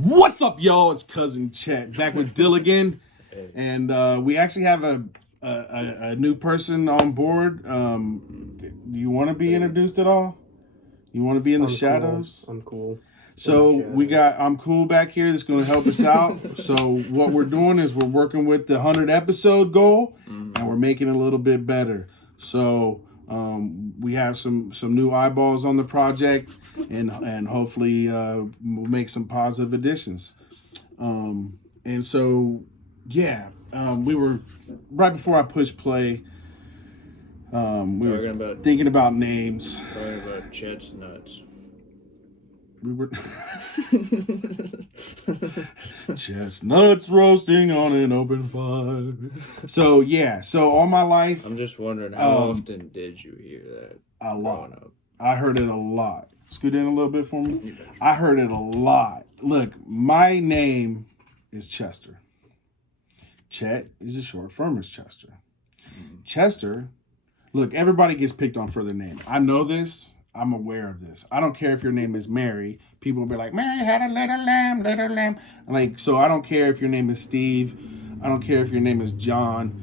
What's up, y'all? It's Cousin Chet back with Dillagain, and we actually have a new person on board. Do you want to be introduced at all? You want to be in the shadows? Cool. I'm cool. So we got I'm cool back here that's going to help us out. So what we're doing is we're working with the 100 episode goal, and we're making it a little bit better. So we have some new eyeballs on the project, and hopefully we'll make some positive additions. And so we were right before I pushed play. We were thinking about names. Talking about Chet's nuts. We were chestnuts roasting on an open fire. So all my life, I'm just wondering, how often did you hear that? A lot. I heard it a lot. Scoot in a little bit for me. I heard it a lot. Look, my name is Chester. Chet is a short form as Chester. Chester, look, everybody gets picked on for their name. I know this. I'm aware of this. I don't care if your name is Mary. People will be like, Mary had a little lamb. Like, so I don't care if your name is Steve. I don't care if your name is John.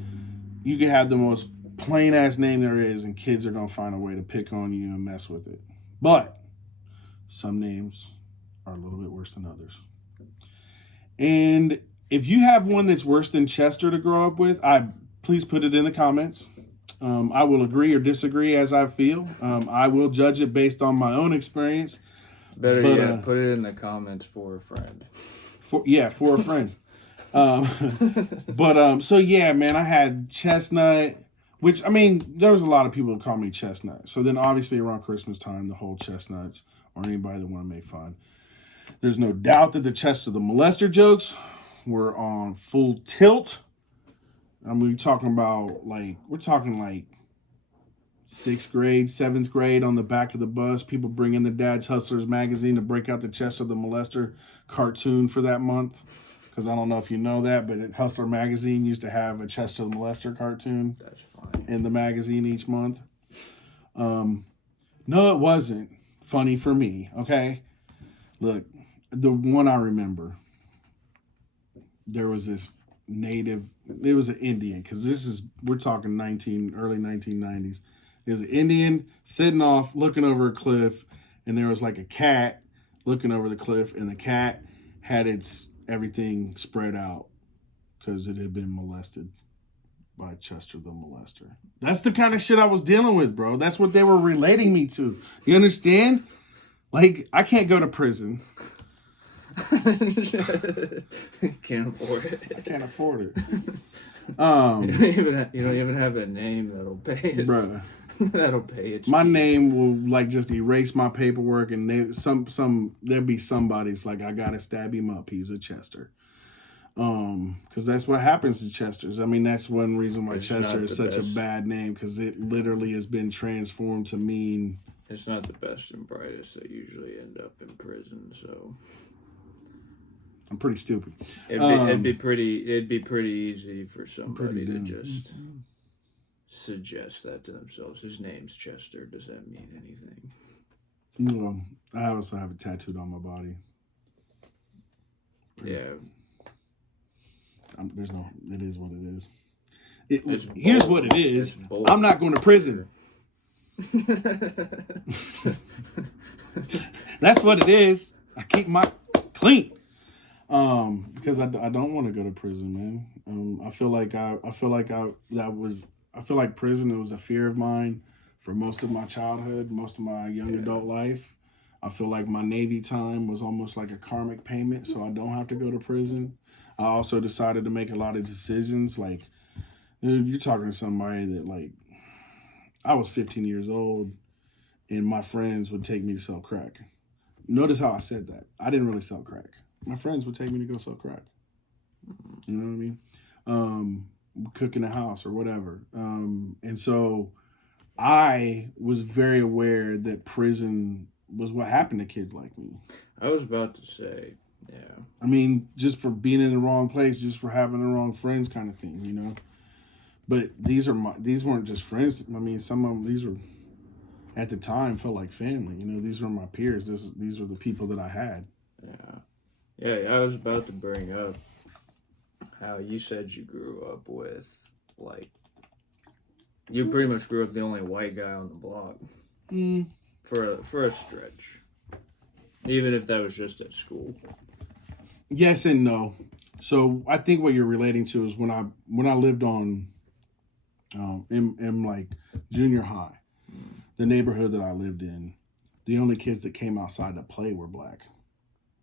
You can have the most plain ass name there is, and kids are gonna find a way to pick on you and mess with it. But some names are a little bit worse than others. And if you have one that's worse than Chester to grow up with, please put it in the comments. I will agree or disagree as I feel. I will judge it based on my own experience. Better yet, put it in the comments for a friend. For a friend. So yeah, man, I had Chestnut, which, I mean, there was a lot of people who call me Chestnut. So then obviously around Christmas time, the whole Chestnuts, or anybody that want to make fun. There's no doubt that the Chester the Molester jokes were on full tilt. I mean, we're talking like 6th grade, 7th grade on the back of the bus. People bring in the Dad's Hustlers magazine to break out the Chester the Molester cartoon for that month. Because I don't know if you know that, but Hustler magazine used to have a Chester the Molester cartoon. That's funny. In the magazine each month. No, it wasn't funny for me, okay? Look, the one I remember, there was this it was an Indian, because we're talking early 1990s. There's an Indian sitting off looking over a cliff, and there was like a cat looking over the cliff, and the cat had everything spread out because it had been molested by Chester the Molester. That's the kind of shit I was dealing with, bro. That's what they were relating me to. You understand? Like, I can't go to prison. Can't afford it. I can't afford it. You don't even have a name that'll pay it. Bruh. That'll pay it. My name will like just erase my paperwork, and there'd be somebody's like, I gotta stab him up. He's a Chester. Because that's what happens to Chesters. I mean, that's one reason why Chester is such a bad name, because it literally has been transformed to mean. It's not the best and brightest that usually end up in prison, so. I'm pretty stupid. It'd be pretty easy for somebody to just suggest that to themselves. His name's Chester. Does that mean anything? No, I also have it tattooed on my body. Yeah. It is what it is. Here's what it is. I'm not going to prison. That's what it is. I keep my clean. Because I don't want to go to prison, man. I feel like prison, it was a fear of mine for most of my childhood, most of my young adult life. I feel like my Navy time was almost like a karmic payment, so I don't have to go to prison. I also decided to make a lot of decisions. Like, dude, you're talking to somebody that, like, I was 15 years old, and my friends would take me to sell crack. Notice how I said that. I didn't really sell crack. My friends would take me to go sell crack. You know what I mean? Cook in the house or whatever. And so I was very aware that prison was what happened to kids like me. I was about to say, yeah. I mean, just for being in the wrong place, just for having the wrong friends kind of thing, you know? But these weren't just friends. I mean, some of them, these were, at the time, felt like family. You know, these were my peers. These were the people that I had. Yeah. Yeah, I was about to bring up how you said you grew up with, like, you pretty much grew up the only white guy on the block for a stretch, even if that was just at school. Yes and no. So I think what you're relating to is when I lived on in like junior high, the neighborhood that I lived in, the only kids that came outside to play were black.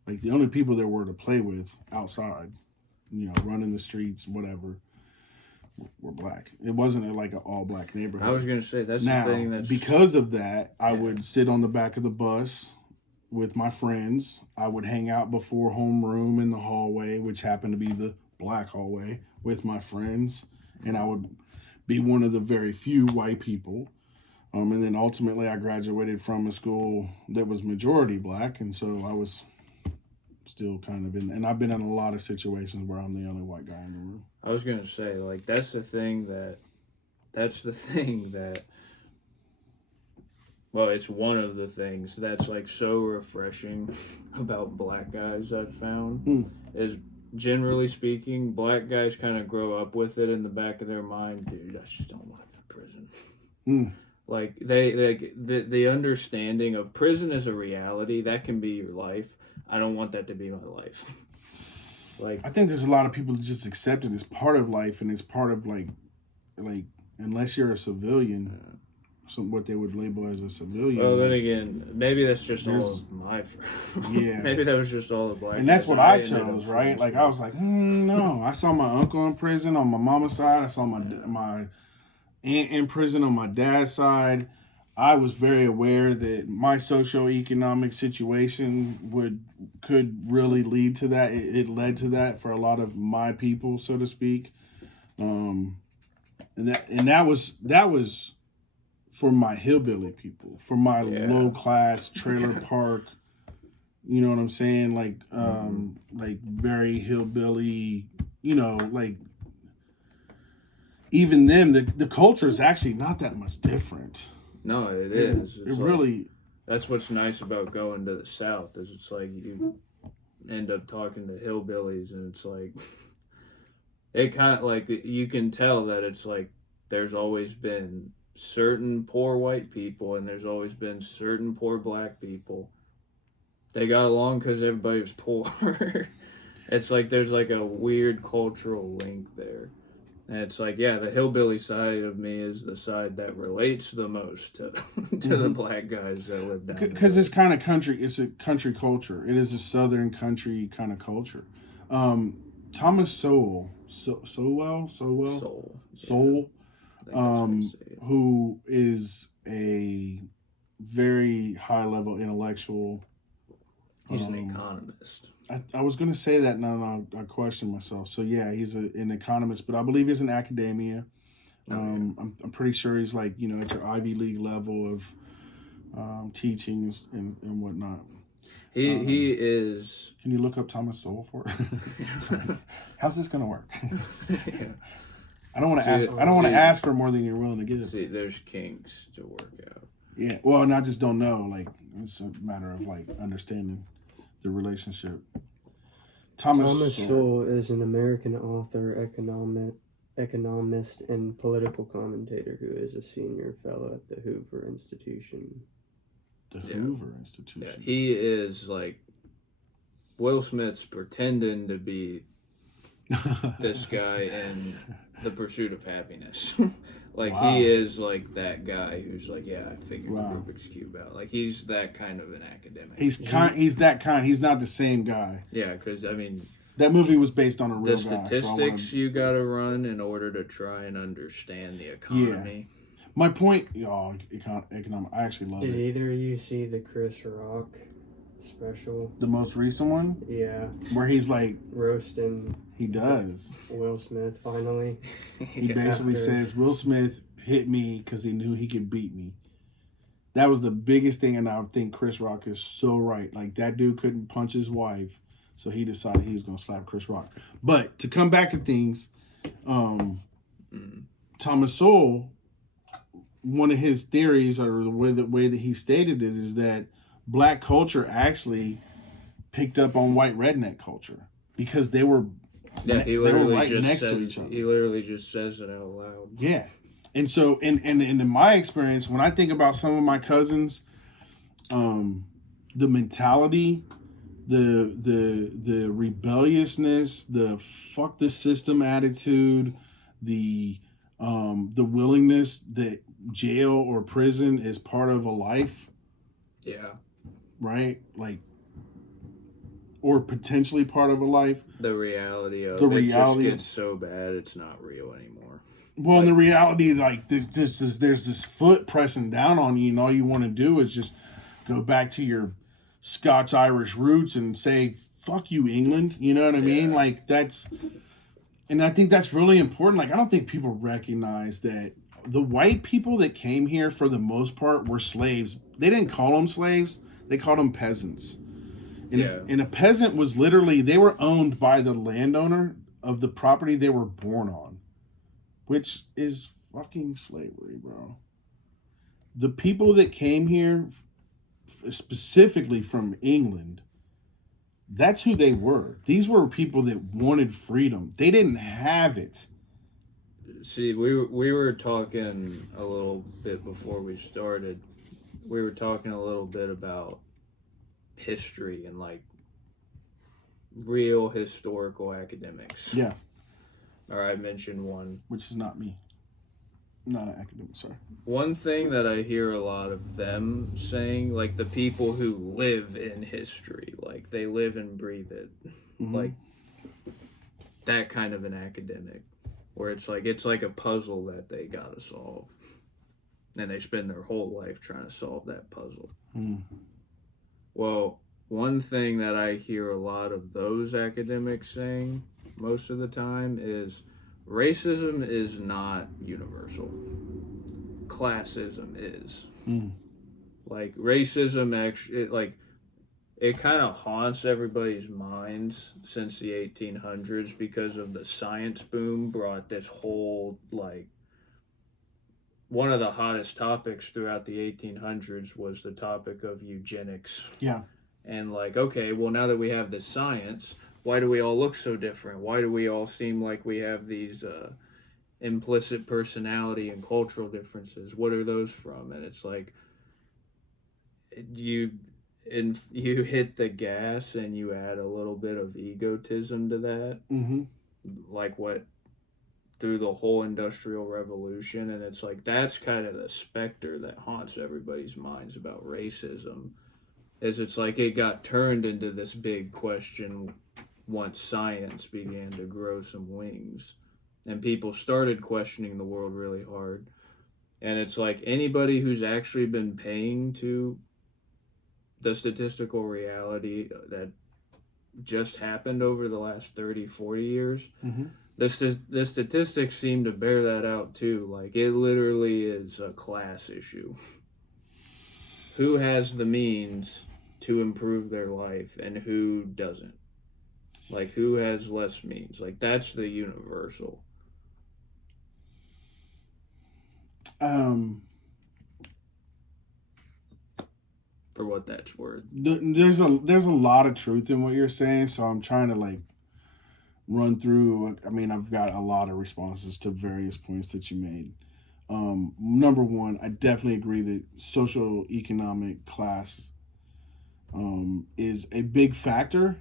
Like the only people there were to play with outside, running the streets, whatever, were black. It wasn't like an all black neighborhood. I was gonna say that's now, the thing. That's because of that, I would sit on the back of the bus with my friends. I would hang out before homeroom in the hallway, which happened to be the black hallway, with my friends, and I would be one of the very few white people. And then ultimately, I graduated from a school that was majority black, and so I was still kind of in. And I've been in a lot of situations where I'm the only white guy in the room. I was gonna say, like, that's the thing that. Well, it's one of the things that's like so refreshing about black guys I've found is, generally speaking, black guys kind of grow up with it in the back of their mind. Dude, I just don't want to go to prison. Like the understanding of prison is a reality that can be your life. I don't want that to be my life. Like, I think there's a lot of people that just accept it as part of life, and it's part of like unless you're a civilian. What they would label as a civilian. Well, then again, maybe that's just all of my friends. Yeah. Maybe that was just all the black. And that's what I chose, right? Like, I was like, no. I saw my uncle in prison on my mama's side. I saw my aunt in prison on my dad's side. I was very aware that my socioeconomic situation could really lead to that. It led to that for a lot of my people, so to speak. And that was for my hillbilly people, for my low class trailer park, you know what I'm saying? Like, like very hillbilly, like even them, the culture is actually not that much different. No, it is. It really. That's what's nice about going to the South is it's like you end up talking to hillbillies and it's like, it kind of like, you can tell that it's like there's always been certain poor white people and there's always been certain poor black people. They got along because everybody was poor. It's like there's like a weird cultural link there. And it's like, yeah, the hillbilly side of me is the side that relates the most to the black guys that live down there. Because it's kind of country. It's a country culture. It is a southern country kind of culture. Thomas Sowell, who is a very high level intellectual. He's an economist. I was going to say that, now I question myself. So yeah, he's an economist, but I believe he's in academia. I'm pretty sure he's like, at your Ivy League level of teaching and whatnot. He is. Can you look up Thomas Sowell for it? How's this going to work? Yeah. I don't want to ask. I don't want to ask for more than you're willing to give. See, there's kinks to work out. Yeah, well, and I just don't know. Like, it's a matter of like understanding the relationship. Thomas Sowell is an American author, economist, and political commentator who is a senior fellow at the Hoover Institution. The Hoover Institution. Yeah, he is like Will Smith's pretending to be this guy in The Pursuit of Happiness. Like, wow. He is like that guy who's like, yeah, I figured the Rubik's Cube out. Like, he's that kind of an academic. He's that kind. He's not the same guy. Yeah, because, I mean, that movie was based on a real guy. The statistics you got to run in order to try and understand the economy. Yeah. My point, economic, I actually love it. Did either of you see the Chris Rock special? The most recent one? Yeah. Where he's like roasting. He does. Will Smith, finally. He basically says, Will Smith hit me because he knew he could beat me. That was the biggest thing, and I think Chris Rock is so right. Like, that dude couldn't punch his wife, so he decided he was going to slap Chris Rock. But to come back to things, Thomas Sowell, one of his theories, or the way that he stated it, is that black culture actually picked up on white redneck culture because they were he literally right just next says, to each other. He literally just says it out loud. Yeah. And so, and in my experience, when I think about some of my cousins, the mentality, the rebelliousness, the fuck the system attitude, the willingness that jail or prison is part of a life. Yeah. Right? Like, or potentially part of a life. The reality of it just gets so bad it's not real anymore. Well, in the reality, like there's this foot pressing down on you, and all you want to do is just go back to your Scotch-Irish roots and say, fuck you, England. You know what I mean? Like and I think that's really important. Like, I don't think people recognize that the white people that came here for the most part were slaves. They didn't call them slaves. They called them peasants. And a peasant was literally, they were owned by the landowner of the property they were born on, which is fucking slavery, bro. The people that came here, specifically from England, that's who they were. These were people that wanted freedom. They didn't have it. See, we were talking a little bit before we started. We were talking a little bit about history and like real historical academics. Yeah. Or I mentioned one. Which is not me. Not an academic, sorry. One thing that I hear a lot of them saying, like the people who live in history, like they live and breathe it, like that kind of an academic, where it's like a puzzle that they gotta solve, and they spend their whole life trying to solve that puzzle. Well, one thing that I hear a lot of those academics saying most of the time is racism is not universal. Classism is. Like racism actually, it kind of haunts everybody's minds since the 1800s because of the science boom brought this whole, like, one of the hottest topics throughout the 1800s was the topic of eugenics. Yeah. And like, okay, well, now that we have this science, why do we all look so different? Why do we all seem like we have these implicit personality and cultural differences? What are those from? And it's like, you hit the gas and you add a little bit of egotism to that. Like what, through the whole Industrial Revolution. And it's like, that's kind of the specter that haunts everybody's minds about racism. Is it's like it got turned into this big question once science began to grow some wings and people started questioning the world really hard. And it's like anybody who's actually been paying to the statistical reality that just happened over the last 30, 40 years, the statistics seem to bear that out too. Like it literally is a class issue. Who has the means to improve their life and who doesn't? Like who has less means? Like that's the universal. For what that's worth. There's a lot of truth in what you're saying, so I'm trying to like run through. I mean, I've got a lot of responses to various points that you made. Number one, I definitely agree that socioeconomic class is a big factor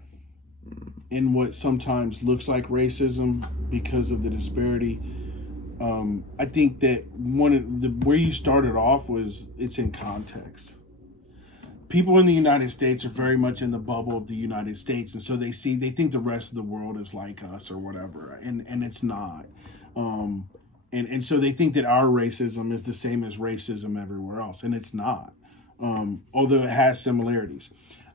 in what sometimes looks like racism because of the disparity. I think that where you started off was it's in context. People in the United States are very much in the bubble of the United States, and so they think the rest of the world is like us or whatever, and it's not. And so they think that our racism is the same as racism everywhere else, and it's not. Although it has similarities.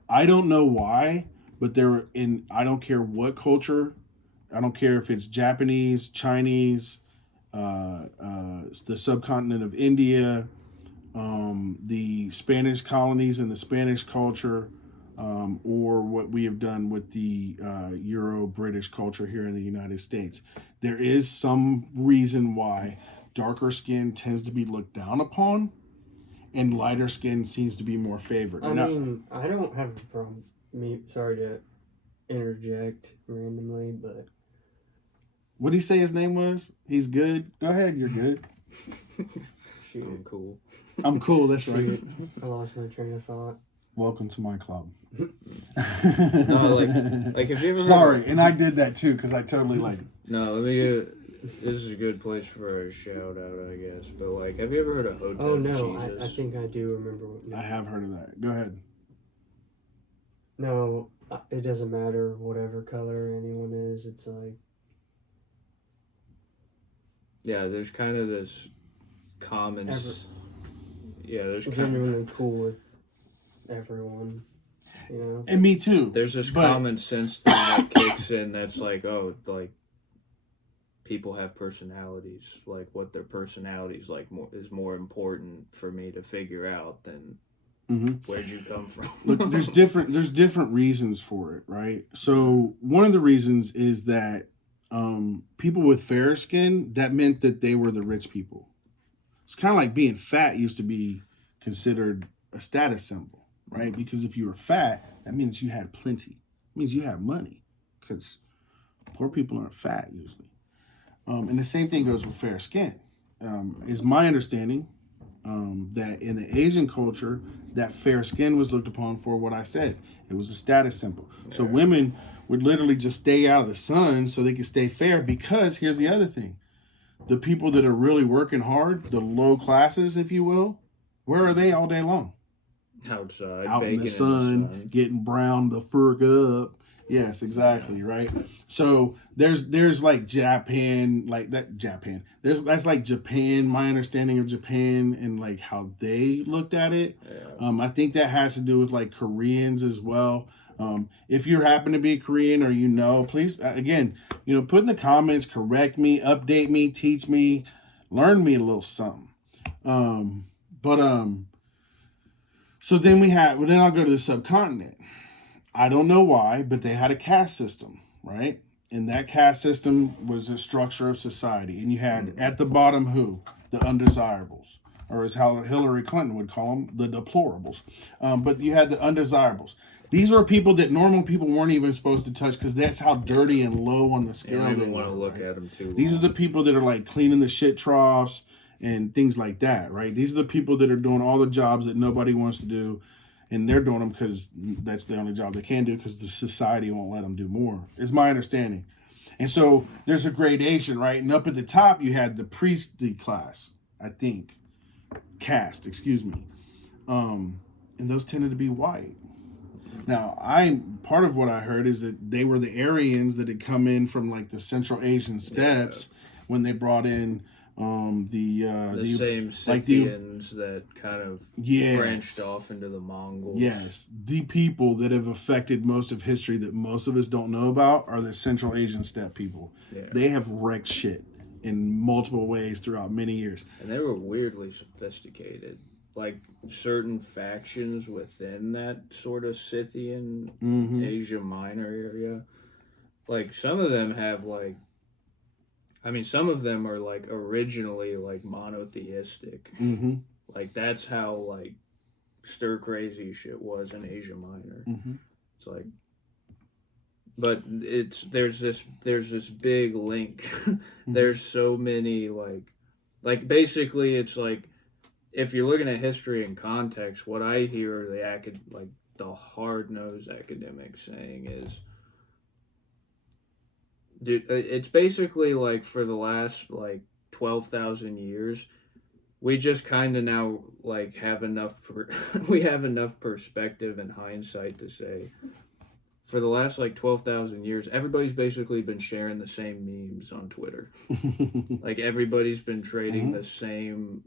I don't know why, but I don't care what culture, I don't care if it's Japanese, Chinese, the subcontinent of India, the Spanish colonies and the Spanish culture, or what we have done with the Euro-British culture here in the United States. There is some reason why darker skin tends to be looked down upon and lighter skin seems to be more favored. I mean, I don't have a problem. sorry to interject randomly, but What did he say his name was? He's good. Go ahead, you're good. shoot, I'm cool. I'm cool. That's right. shoot, I lost my train of thought. Welcome to my club. No, like have you ever? Sorry, and I did that too because I totally like. No, let me. This is a good place for a shout out, I guess. But like, have you ever heard of Hotel Oh no, Jesus? I think I do remember. I have heard of that. Go ahead. No, it doesn't matter whatever color anyone is. It's like Yeah, there's kind of this common. Yeah, there's kind of, genuinely cool with everyone. You know. And me too. there's this common sense thing that kicks in. That's like, oh, like people have personalities. Like what their personalities like is more important for me to figure out than where'd you come from. Look, there's different reasons for it, right? So one of the reasons is that people with fair skin, that meant that they were the rich people. It's kind of like being fat used to be considered a status symbol, right? Because if you were fat, that means you had plenty. It means you had money, because poor people aren't fat usually. And the same thing goes with fair skin. Is my understanding that in the Asian culture, that fair skin was looked upon for what I said. It was a status symbol. Yeah. So women would literally just stay out of the sun so they could stay fair, because here's the other thing. The people that are really working hard, the low classes, if you will, where are they all day long? Outside. Out in the sun, getting brown the fur up. Yes, exactly, right? So there's like Japan, like that Japan. That's like Japan, my understanding of Japan and like how they looked at it. Yeah. I think that has to do with like Koreans as well. If you happen to be Korean or please, again, put in the comments, correct me, update me, teach me, learn me a little something. So then then I'll go to the subcontinent. I don't know why, but they had a caste system, right? And that caste system was a structure of society. And you had at the bottom who? The undesirables, or as how Hillary Clinton would call them, the deplorables. But you had the undesirables. These were people that normal people weren't even supposed to touch, because that's how dirty and low on the scale they were. You don't even want to look at them too long. These are the people that are like cleaning the shit troughs and things like that, right? These are the people that are doing all the jobs that nobody wants to do. And they're doing them because that's the only job they can do, because the society won't let them do more, is my understanding. And so there's a gradation, right? And up at the top, you had the priestly class, I think. Caste, excuse me. And those tended to be white. Now, part of what I heard is that they were the Aryans that had come in from like the Central Asian steppes when they brought in the same Scythians that kind of branched off into the Mongols. Yes, the people that have affected most of history that most of us don't know about are the Central Asian steppe people. Yeah. They have wrecked shit in multiple ways throughout many years. And they were weirdly sophisticated. Like certain factions within that sort of Scythian Asia Minor area. Like some of them have some of them are like originally like monotheistic. Mm-hmm. Like that's how like stir crazy shit was in Asia Minor. Mm-hmm. It's like, but there's this big link. There's so many like basically it's like if you're looking at history and context, what I hear the hard-nosed academics saying is, dude, it's basically like for the last like 12,000 years, we just kind of now like have enough perspective and hindsight to say, for the last like 12,000 years, everybody's basically been sharing the same memes on Twitter. Like everybody's been trading the same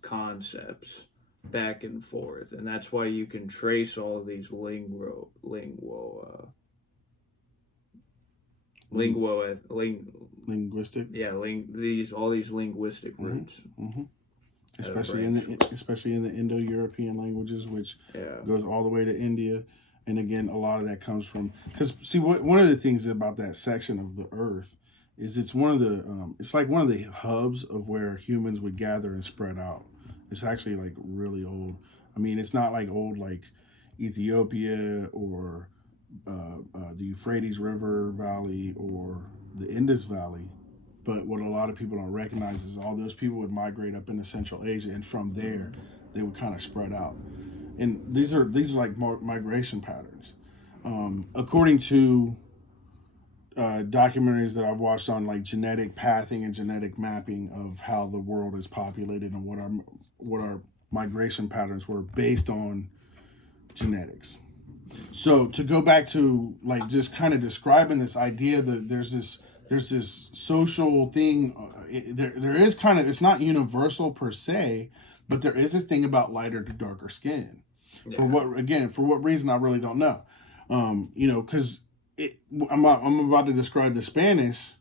concepts back and forth, and that's why you can trace all of these linguistic all these linguistic roots, especially in the Indo-European languages, which goes all the way to India. And again, a lot of that comes from, because see, one of the things about that section of the earth is it's one of the it's like one of the hubs of where humans would gather and spread out. It's actually like really old. I mean, it's not like old like Ethiopia or the Euphrates River Valley or the Indus Valley. But what a lot of people don't recognize is all those people would migrate up into Central Asia, and from there, they would kind of spread out. And these are like migration patterns. According to documentaries that I've watched on like genetic pathing and genetic mapping of how the world is populated and what our migration patterns were based on genetics. So to go back to like just kind of describing this idea that there's this social thing. There is kind of, it's not universal per se, but there is this thing about lighter to darker skin. Yeah. For what reason I really don't know. Because I'm about to describe the Spanish,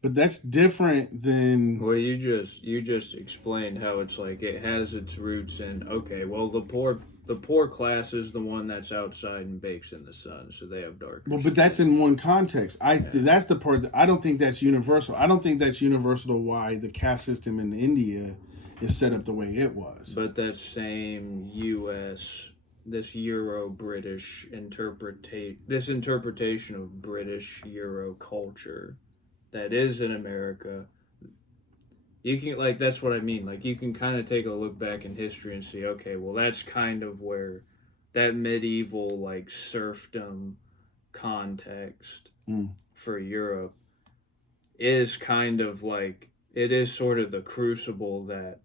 but that's different than. Well, you just explained how it's like it has its roots in, okay, well, the poor class is the one that's outside and bakes in the sun, so they have darker skin. But that's in one context. That's the part that I don't think that's universal. I don't think that's universal to why the caste system in India is set up the way it was. But that same U.S. this Euro-British interpretation of British Euro culture that is in America, you can, like, that's what I mean. Like, you can kind of take a look back in history and see, okay, well, that's kind of where that medieval, like, serfdom context for Europe is kind of like, it is sort of the crucible that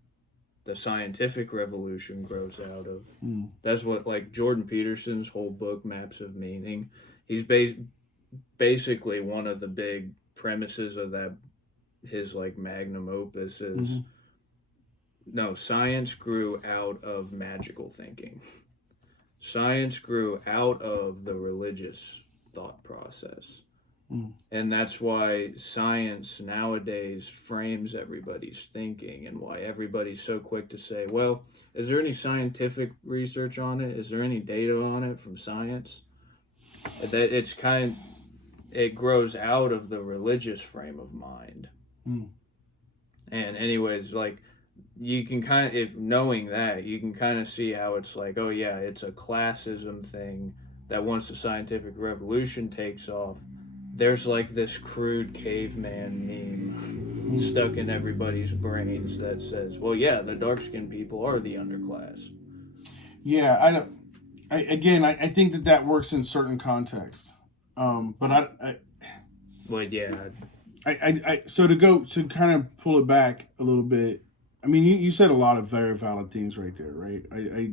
the scientific revolution grows out of. That's what, like, Jordan Peterson's whole book, Maps of Meaning, he's basically one of the big premises of that, his, like, magnum opus is, no, science grew out of magical thinking. Science grew out of the religious thought process. And that's why science nowadays frames everybody's thinking and why everybody's so quick to say, well, is there any scientific research on it? Is there any data on it from science? That it grows out of the religious frame of mind. And anyways, like, you can kind of, if knowing that, you can kind of see how it's like, oh yeah, it's a classism thing that once the scientific revolution takes off, there's like this crude caveman meme stuck in everybody's brains that says, well, yeah, the dark-skinned people are the underclass. Yeah, I think that works in certain contexts. But so to kind of pull it back a little bit, I mean, you said a lot of very valid things right there, right?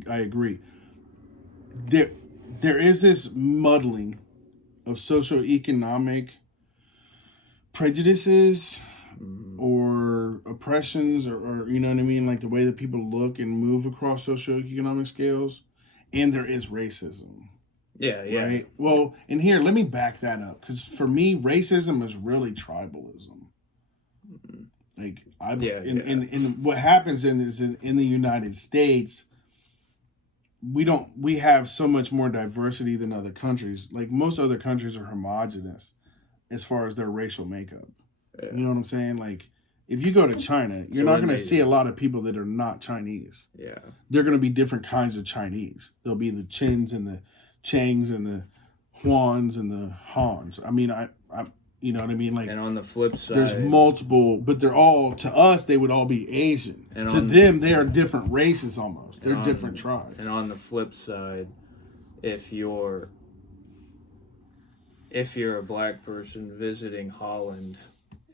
I agree. There is this muddling of socioeconomic prejudices or oppressions or you know what I mean, like the way that people look and move across socioeconomic scales, and there is racism. Yeah. Right? Well, and here, let me back that up, because for me, racism is really tribalism. Like, and what happens in the United States, we have so much more diversity than other countries. Like, most other countries are homogenous as far as their racial makeup. Yeah. You know what I'm saying? Like, if you go to China, you're not going to see a lot of people that are not Chinese. Yeah. They're going to be different kinds of Chinese. There'll be the Chins and the Changs and the Huans and the Hans. I mean, I you know what I mean? Like, and on the flip side, there's multiple, but they're all, to us, they would all be Asian. And to them, they are different races almost. They're different tribes. And on the flip side, if you're a black person visiting Holland,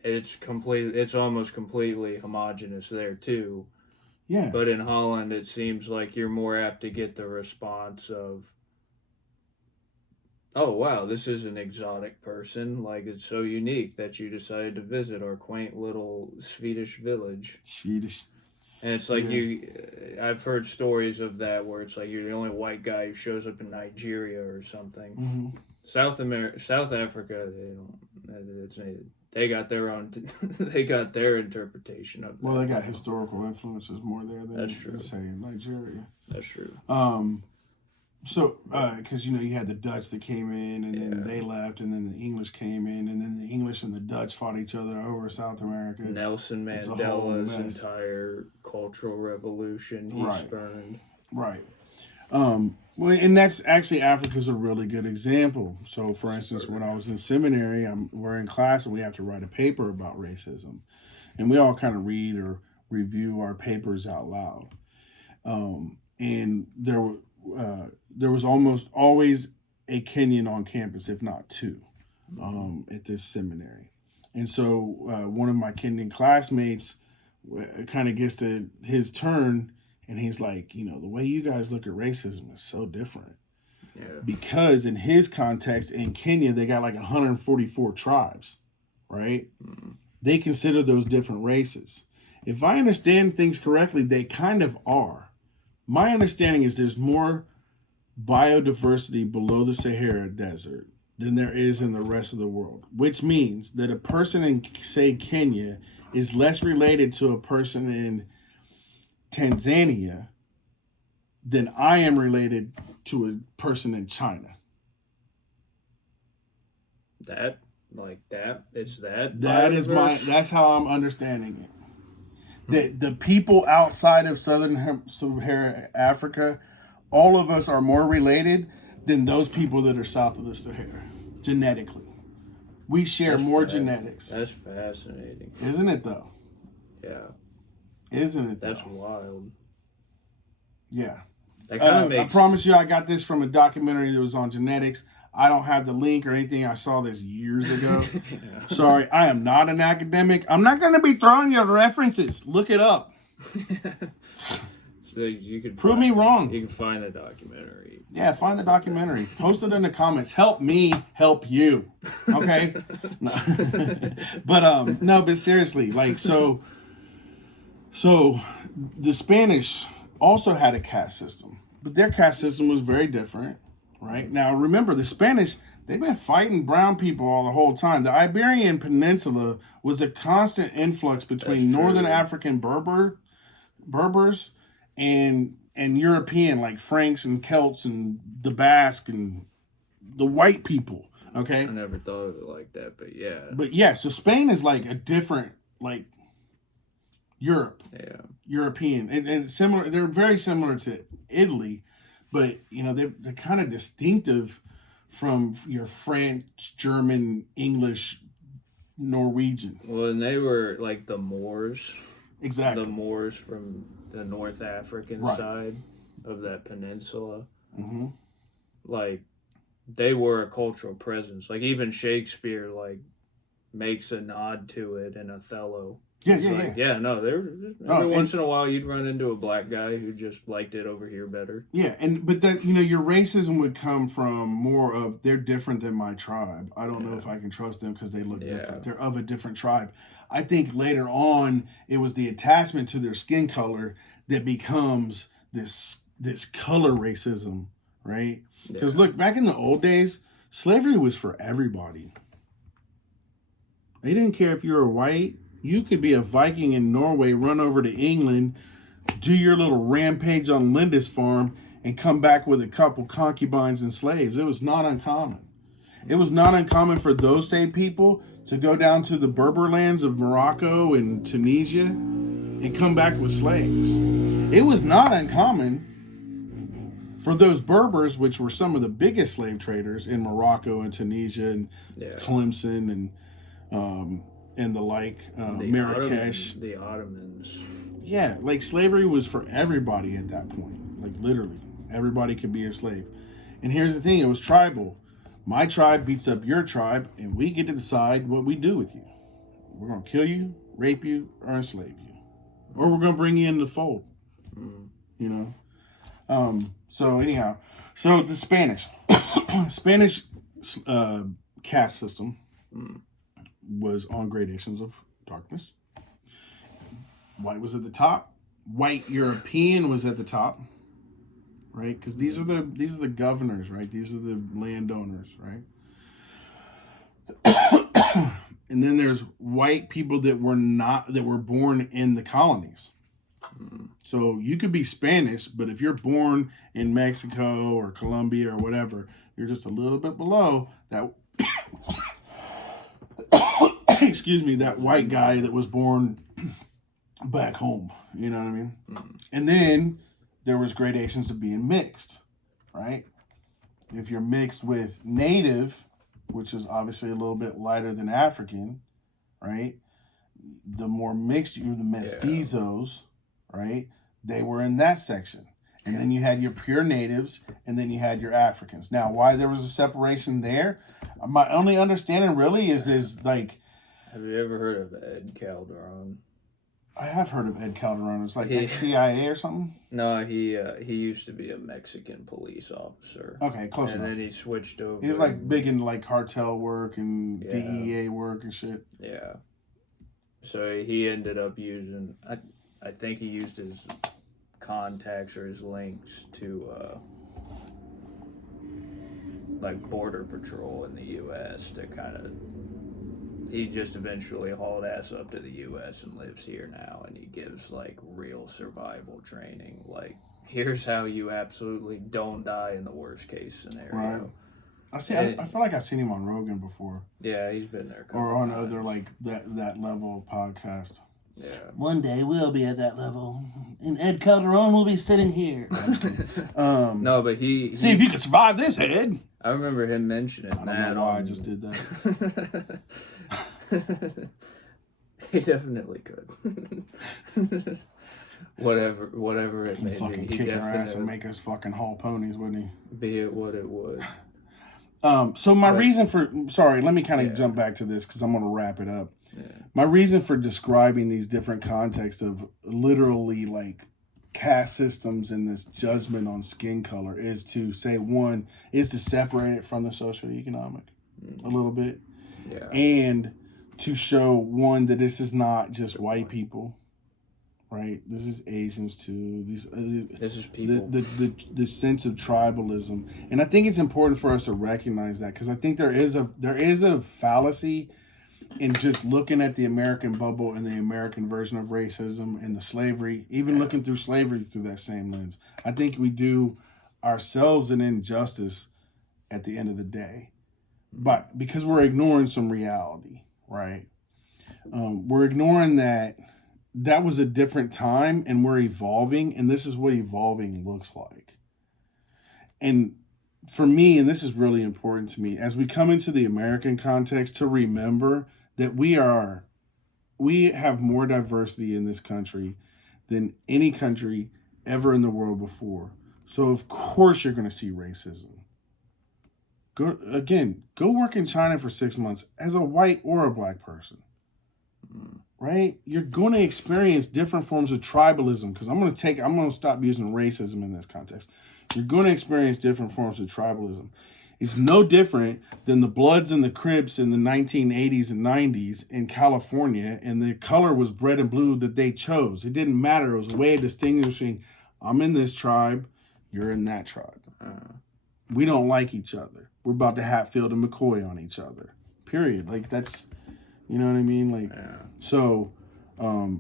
it's almost completely homogenous there too. Yeah. But in Holland, it seems like you're more apt to get the response of, oh, wow, this is an exotic person. Like, it's so unique that you decided to visit our quaint little Swedish village. Swedish. And it's like I've heard stories of that where it's like you're the only white guy who shows up in Nigeria or something. South Africa, they got their own, they got their interpretation of that. Well, they got historical influences more there than, say, in Nigeria. That's true. So, because, you had the Dutch that came in, and then they left, and then the English came in, and then the English and the Dutch fought each other over South America. Nelson Mandela's entire cultural revolution he spurned. Right. Well, and that's actually Africa's a really good example. So, for instance, when I was in seminary, we're in class and we have to write a paper about racism, and we all kind of read or review our papers out loud. And there was almost always a Kenyan on campus, if not two, at this seminary. And so one of my Kenyan classmates kind of gets to his turn, and he's like, you know, the way you guys look at racism is so different. Yeah. Because in his context, in Kenya, they got like 144 tribes, right? Mm-hmm. They consider those different races. If I understand things correctly, they kind of are. My understanding is there's more biodiversity below the Sahara Desert than there is in the rest of the world, which means that a person in, say, Kenya is less related to a person in Tanzania than I am related to a person in China. That's how I'm understanding it. The people outside of Sub-Saharan Africa, all of us are more related than those people that are south of the Sahara, genetically. We share more genetics. That's fascinating. Isn't it, though? Yeah. Isn't it, though? That's wild. Yeah. That kind of makes... I promise you I got this from a documentary that was on genetics. I don't have the link or anything. I saw this years ago. Yeah. Sorry, I am not an academic. I'm not going to be throwing you references. Look it up. So you could prove me wrong. You can find the documentary. Yeah, find the documentary. Post it in the comments. Help me help you. Okay? No. But seriously, like so the Spanish also had a caste system, but their caste system was very different. Right? Now, remember, the Spanish, they've been fighting brown people all the whole time. The Iberian Peninsula was a constant influx between Northern African Berbers and European, like Franks and Celts and the Basque and the white people, okay? I never thought of it like that, but yeah. But yeah, so Spain is like a different, like, Europe. Yeah. European. And similar, they're very similar to Italy. But, you know, they're kind of distinctive from your French, German, English, Norwegian. Well, and they were like the Moors. Exactly. The Moors from the North African side of that peninsula. Mm-hmm. Like, they were a cultural presence. Like, even Shakespeare, like, makes a nod to it in Othello. Yeah. No, every once in a while you'd run into a black guy who just liked it over here better. Yeah, but that, you know, your racism would come from more of, they're different than my tribe. I don't know if I can trust them because they look different. They're of a different tribe. I think later on it was the attachment to their skin color that becomes this color racism, right? Because look, back in the old days, slavery was for everybody. They didn't care if you were white. You could be a Viking in Norway, run over to England, do your little rampage on Lindisfarne, and come back with a couple concubines and slaves. It was not uncommon. It was not uncommon for those same people to go down to the Berber lands of Morocco and Tunisia and come back with slaves. It was not uncommon for those Berbers, which were some of the biggest slave traders in Morocco and Tunisia and Tlemcen and the like, Marrakesh. The Ottomans. Yeah, like slavery was for everybody at that point. Like literally, everybody could be a slave. And here's the thing, it was tribal. My tribe beats up your tribe, and we get to decide what we do with you. We're going to kill you, rape you, or enslave you. Or we're going to bring you into the fold. You know? So anyhow, so the Spanish caste system was on gradations of darkness. White was at the top. White European was at the top, right? Because these are the governors, right? These are the landowners, right? And then there's white people that were born in the colonies. So you could be Spanish, but if you're born in Mexico or Colombia or whatever, you're just a little bit below that. Excuse me, that white guy that was born back home. You know what I mean? And then there was gradations of being mixed, right? If you're mixed with native, which is obviously a little bit lighter than African, right? The more mixed the mestizos, right? They were in that section. And then you had your pure natives, and then you had your Africans. Now, why there was a separation there, my only understanding really is like... Have you ever heard of Ed Calderon? I have heard of Ed Calderon. It's like CIA or something? No, he used to be a Mexican police officer. Okay, close enough. And then he switched over. He was like big into like cartel work and DEA work and shit. Yeah. So he ended up using, I think he used his contacts or his links to like border patrol in the U.S. to kind of... He just eventually hauled ass up to the U.S. and lives here now, and he gives like real survival training. Like, here's how you absolutely don't die in the worst case scenario. Right. I feel like I've seen him on Rogan before. Yeah, he's been there. Or on other like that level of podcast. Yeah. One day we'll be at that level, and Ed Calderon will be sitting here. No, but he see if you can survive this, Ed. I remember him mentioning that. I don't know why I just did that. He definitely could. whatever it may be. Fucking kick our ass and make us fucking haul ponies, wouldn't he? Be it what it would. So my reason for... Sorry, let me kind of jump back to this because I'm going to wrap it up. Yeah. My reason for describing these different contexts of literally like caste systems and this judgment on skin color is to say, one, is to separate it from the socioeconomic a little bit. Yeah. And to show, one, that this is not just white people, right? This is Asians too. This is people. The sense of tribalism, and I think it's important for us to recognize that, because I think there is a fallacy in just looking at the American bubble and the American version of racism and the slavery, even looking through slavery through that same lens. I think we do ourselves an injustice at the end of the day, but because we're ignoring some reality, right? We're ignoring that was a different time, and we're evolving, and this is what evolving looks like. And for me, and this is really important to me, as we come into the American context, to remember that we have more diversity in this country than any country ever in the world before. So of course you're going to see racism. Go work in China for 6 months as a white or a black person. Right? You're going to experience different forms of tribalism, because I'm going to stop using racism in this context. You're going to experience different forms of tribalism. It's no different than the Bloods and the Crips in the 1980s and 90s in California, and the color was red and blue that they chose. It didn't matter. It was a way of distinguishing, I'm in this tribe, you're in that tribe. We don't like each other. We're about to Hatfield and McCoy on each other. Period. Like, that's, you know what I mean? Like, so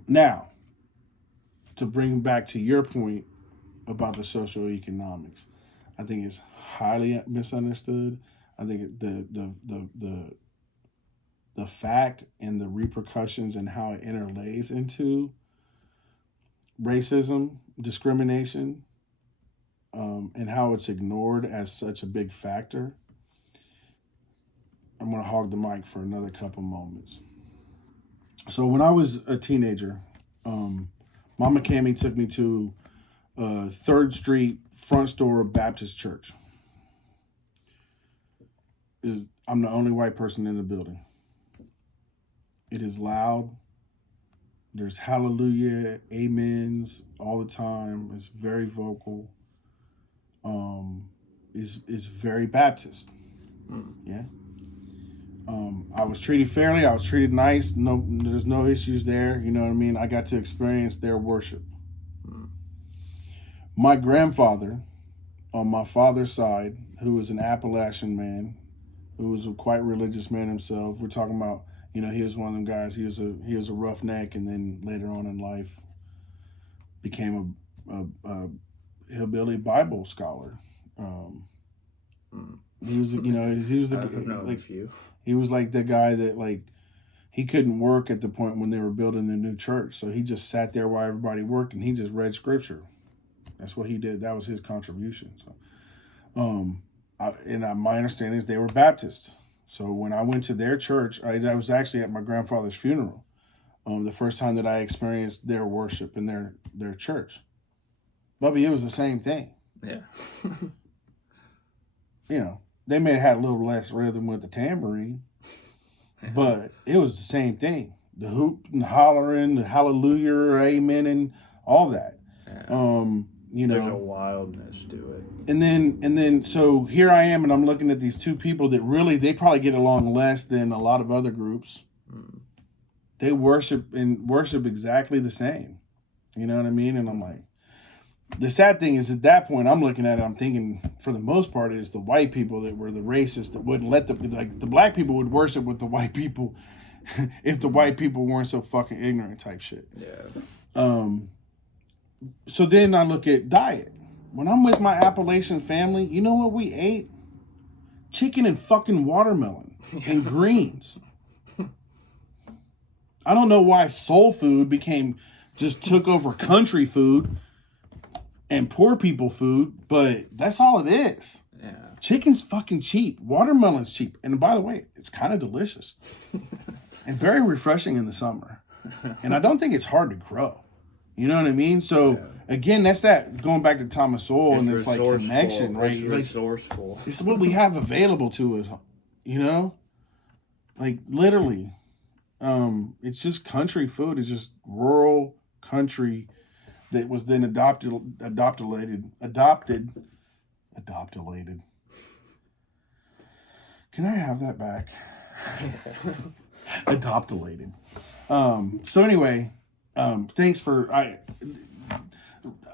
now, to bring back to your point about the socioeconomics, I think it's highly misunderstood. I think the fact and the repercussions and how it interlays into racism, discrimination, and how it's ignored as such a big factor. I'm going to hog the mic for another couple moments. So when I was a teenager, Mama Cammie took me to 3rd Street Front Store Baptist Church. I'm the only white person in the building. It is loud. There's hallelujah, amens all the time. It's very vocal. Is very Baptist. Yeah. I was treated fairly. I was treated nice. No, there's no issues there. You know what I mean? I got to experience their worship. My grandfather, on my father's side, who was an Appalachian man, who was a quite religious man himself. We're talking about, he was one of them guys. He was a roughneck, and then later on in life became a hillbilly Bible scholar. He was he was like the guy that, like, he couldn't work at the point when they were building the new church, so he just sat there while everybody worked and he just read scripture. That's what he did. That was his contribution. So My understanding is they were Baptist. So when I went to their church, I was actually at my grandfather's funeral. The first time that I experienced their worship in their church. Bubby, it was the same thing. Yeah. They may have had a little less rhythm with the tambourine, but it was the same thing. The hoop and hollering, the hallelujah, amen, and all that. Yeah. There's a wildness to it. And then so here I am, and I'm looking at these two people that really, they probably get along less than a lot of other groups. They worship exactly the same. You know what I mean? And I'm like, the sad thing is at that point I'm looking at it, I'm thinking for the most part it's the white people that were the racists that wouldn't let the black people would worship with the white people if the white people weren't so fucking ignorant type shit. Yeah. So then I look at diet. When I'm with my Appalachian family, you know what we ate? Chicken and fucking watermelon and greens. I don't know why soul food took over country food and poor people food, but that's all it is. Yeah. Chicken's fucking cheap. Watermelon's cheap. And by the way, it's kind of delicious. And very refreshing in the summer. And I don't think it's hard to grow. You know what I mean? So, again, that's that, going back to Thomas Sowell and this, like, connection, right? It's resourceful. It's what we have available to us, Like, literally. It's just country food. It's just rural country that was then adopted. Can I have that back? Adoptulated. So anyway, thanks for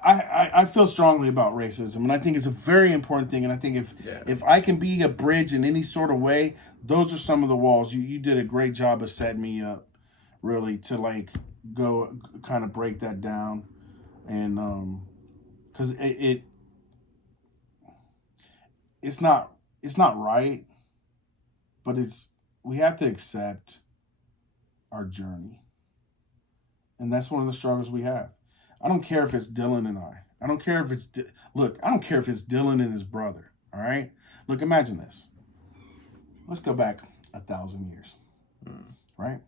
I feel strongly about racism, and I think it's a very important thing. And I think if I can be a bridge in any sort of way, those are some of the walls. You did a great job of setting me up, really, to like go kind of break that down, and because it's not right, but we have to accept our journey, and that's one of the struggles we have. I don't care if it's Dylan and I. I don't care if it's I don't care if it's Dylan and his brother. All right, look, imagine this. Let's go back 1,000 years, right?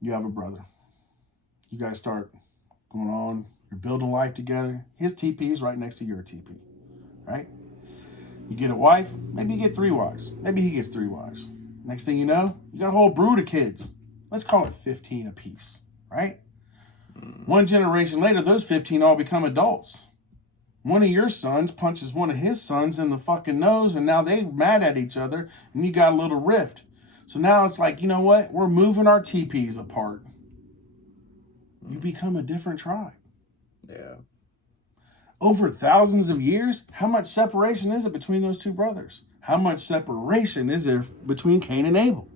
You have a brother. You guys start going on. You're building life together. His TP is right next to your TP, right? You get a wife. Maybe you get 3 wives. Maybe he gets 3 wives. Next thing you know, you got a whole brood of kids. Let's call it 15 apiece, right? One generation later, those 15 all become adults. One of your sons punches one of his sons in the fucking nose, and now they mad at each other, and you got a little rift. So now it's like, you know what? We're moving our teepees apart. You become a different tribe. Yeah. Over thousands of years, how much separation is it between those two brothers? How much separation is there between Cain and Abel?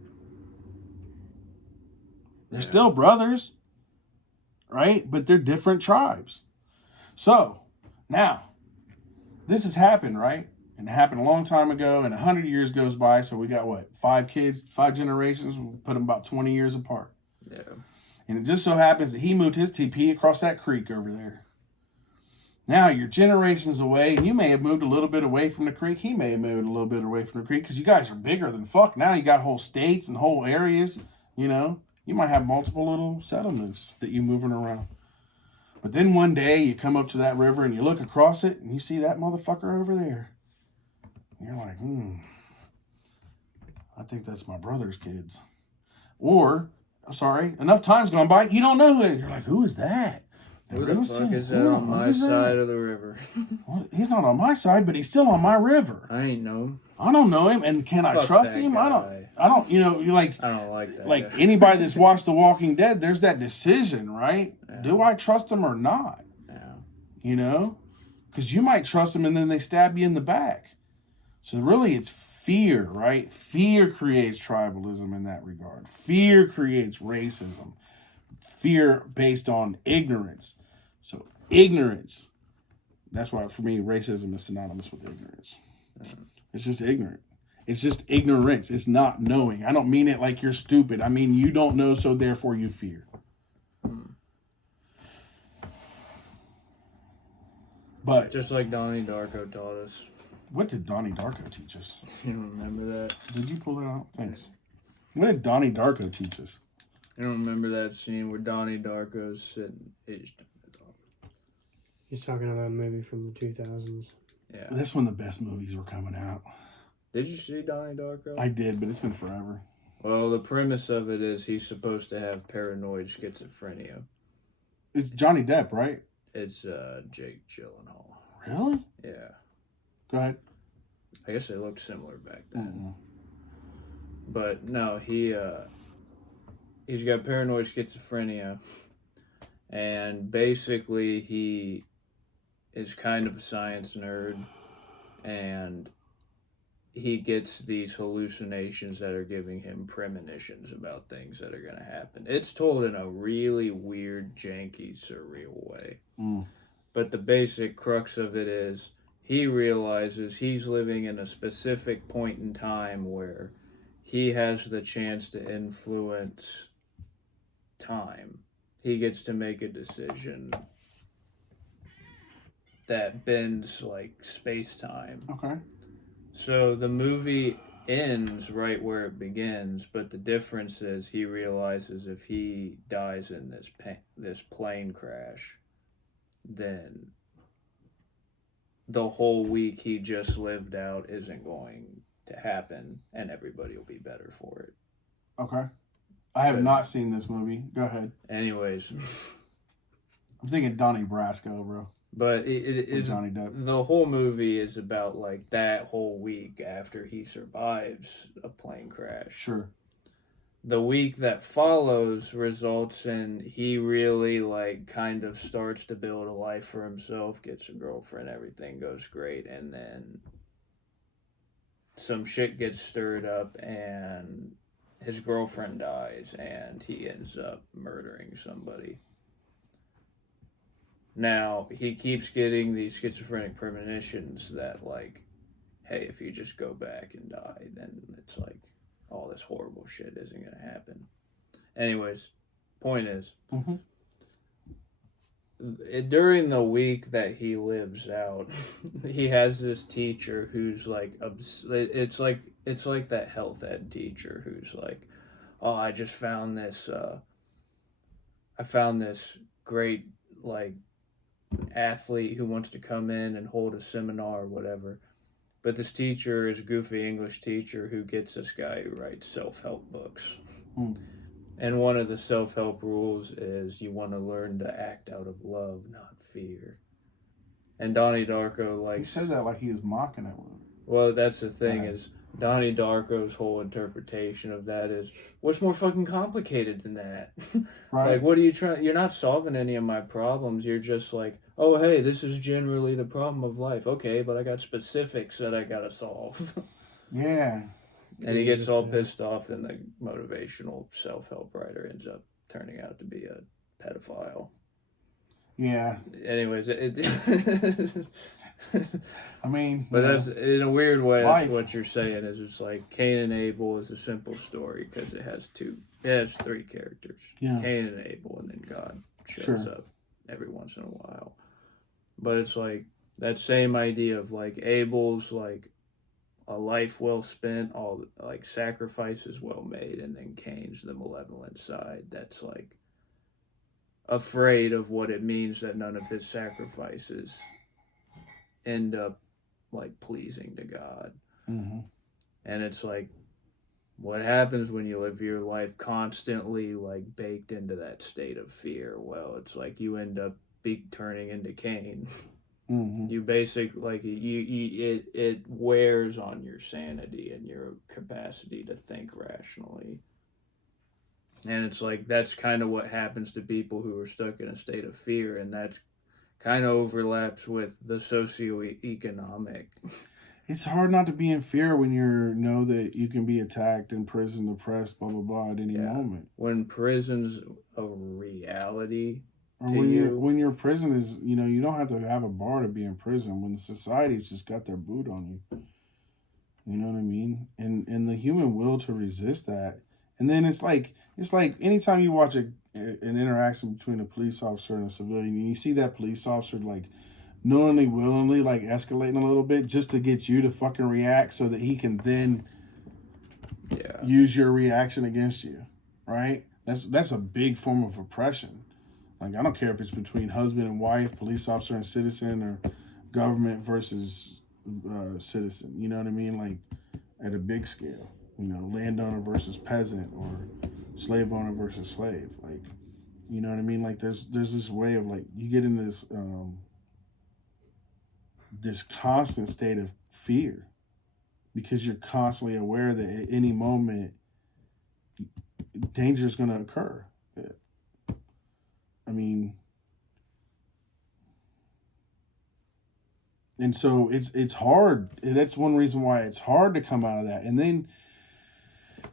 They're still brothers, right? But they're different tribes. So, now, this has happened, right? And it happened a long time ago, and 100 years goes by, so we got, 5 kids, 5 generations, we'll put them about 20 years apart. Yeah. And it just so happens that he moved his TP across that creek over there. Now you're generations away, and you may have moved a little bit away from the creek. He may have moved a little bit away from the creek, because you guys are bigger than fuck. Now you got whole states and whole areas, You might have multiple little settlements that you're moving around. But then one day you come up to that river and you look across it and you see that motherfucker over there. And you're like, I think that's my brother's kids. Or, enough time's gone by, you don't know who it is. You're like, who is that? Who the fuck is that on my side of the river? Well, he's not on my side, but he's still on my river. I ain't know him. I don't know him, and can I trust him? Guy. I don't, you're like... I don't like that Like guy. anybody that's watched The Walking Dead, there's that decision, right? Yeah. Do I trust him or not? Yeah. Because you might trust them and then they stab you in the back. So really it's fear, right? Fear creates tribalism in that regard. Fear creates racism. Fear based on ignorance. So ignorance, that's why for me racism is synonymous with ignorance. It's just ignorant. It's just ignorance. It's not knowing. I don't mean it like you're stupid. I mean you don't know, so therefore you fear. But just like Donnie Darko taught us. what did Donnie Darko teach us? You don't remember that? Did you pull that out? Thanks. What did Donnie Darko teach us? I don't remember that scene where Donnie Darko's sitting. He's talking about a movie from the 2000s. Yeah. That's when the best movies were coming out. Did you see Donnie Darko? I did, but it's been forever. Well, the premise of it is he's supposed to have paranoid schizophrenia. It's Johnny Depp, right? It's Jake Gyllenhaal. Really? Yeah. Go ahead. I guess they looked similar back then. Mm-mm. But no, he's got paranoid schizophrenia, and basically he is kind of a science nerd, and he gets these hallucinations that are giving him premonitions about things that are going to happen. It's told in a really weird, janky, surreal way. Mm. But the basic crux of it is he realizes he's living in a specific point in time where he has the chance to influence time. He gets to make a decision that bends like space-time. Okay. So the movie ends right where it begins, but the difference is he realizes if he dies in this plane crash, then the whole week he just lived out isn't going to happen, and everybody will be better for it. Okay. I have not seen this movie. Go ahead. Anyways, I'm thinking Donnie Brasco, bro. but it Johnny Depp. the whole movie is about like that whole week after he survives a plane crash. Sure. The week that follows results in he really like kind of starts to build a life for himself, gets a girlfriend, everything goes great, and then some shit gets stirred up and his girlfriend dies and he ends up murdering somebody. Now, he keeps getting these schizophrenic premonitions that, like, hey, if you just go back and die, then it's like, all this horrible shit isn't going to happen. Anyways, point is, during the week that he lives out, he has this teacher who's like, it's like that health ed teacher who's like, oh, I just found this, I found this great, like, athlete who wants to come in and hold a seminar or whatever. But this teacher is a goofy English teacher who gets this guy who writes self-help books. And one of the self-help rules is you want to learn to act out of love, not fear. And Donnie Darko, like... He said that like he was mocking it. Well, that's the thing is, Donnie Darko's whole interpretation of that is, what's more fucking complicated than that? Right. Like, what are you trying... You're not solving any of my problems. You're just like, oh, hey, this is generally the problem of life. Okay, but I got specifics that I gotta solve. Yeah. And he gets all pissed off, and the motivational self-help writer ends up turning out to be a pedophile. Yeah. Anyways, I mean... But that's, in a weird way, life. that's what you're saying, is it's like Cain and Abel is a simple story, because it has three characters. Yeah. Cain and Abel, and then God shows up every once in a while. But it's like, that same idea of like, Abel's like, a life well spent, all like sacrifices well made, and then Cain's the malevolent side that's like afraid of what it means that none of his sacrifices end up like pleasing to God. And it's like, what happens when you live your life constantly like baked into that state of fear? Well, it's like you end up turning into Cain. You basically, like, it wears on your sanity and your capacity to think rationally. And it's like, that's kind of what happens to people who are stuck in a state of fear, and that's kind of overlaps with the socioeconomic. It's hard not to be in fear when you know that you can be attacked, imprisoned, oppressed, blah, blah, blah, at any moment. When prison's a reality... Or when your prison is, you know, you don't have to have a bar to be in prison. When society's just got their boot on you, you know what I mean? And the human will to resist that. And then it's like anytime you watch an interaction between a police officer and a civilian, and you see that police officer like knowingly, willingly, like escalating a little bit just to get you to fucking react so that he can then use your reaction against you, right? That's a big form of oppression. Like, I don't care if it's between husband and wife, police officer and citizen, or government versus citizen. You know what I mean? Like, at a big scale, you know, landowner versus peasant, or slave owner versus slave. Like, you know what I mean? Like, there's this way of, like, you get in this this constant state of fear because you're constantly aware that at any moment danger is going to occur. I mean, and so it's hard. That's one reason why it's hard to come out of that. And then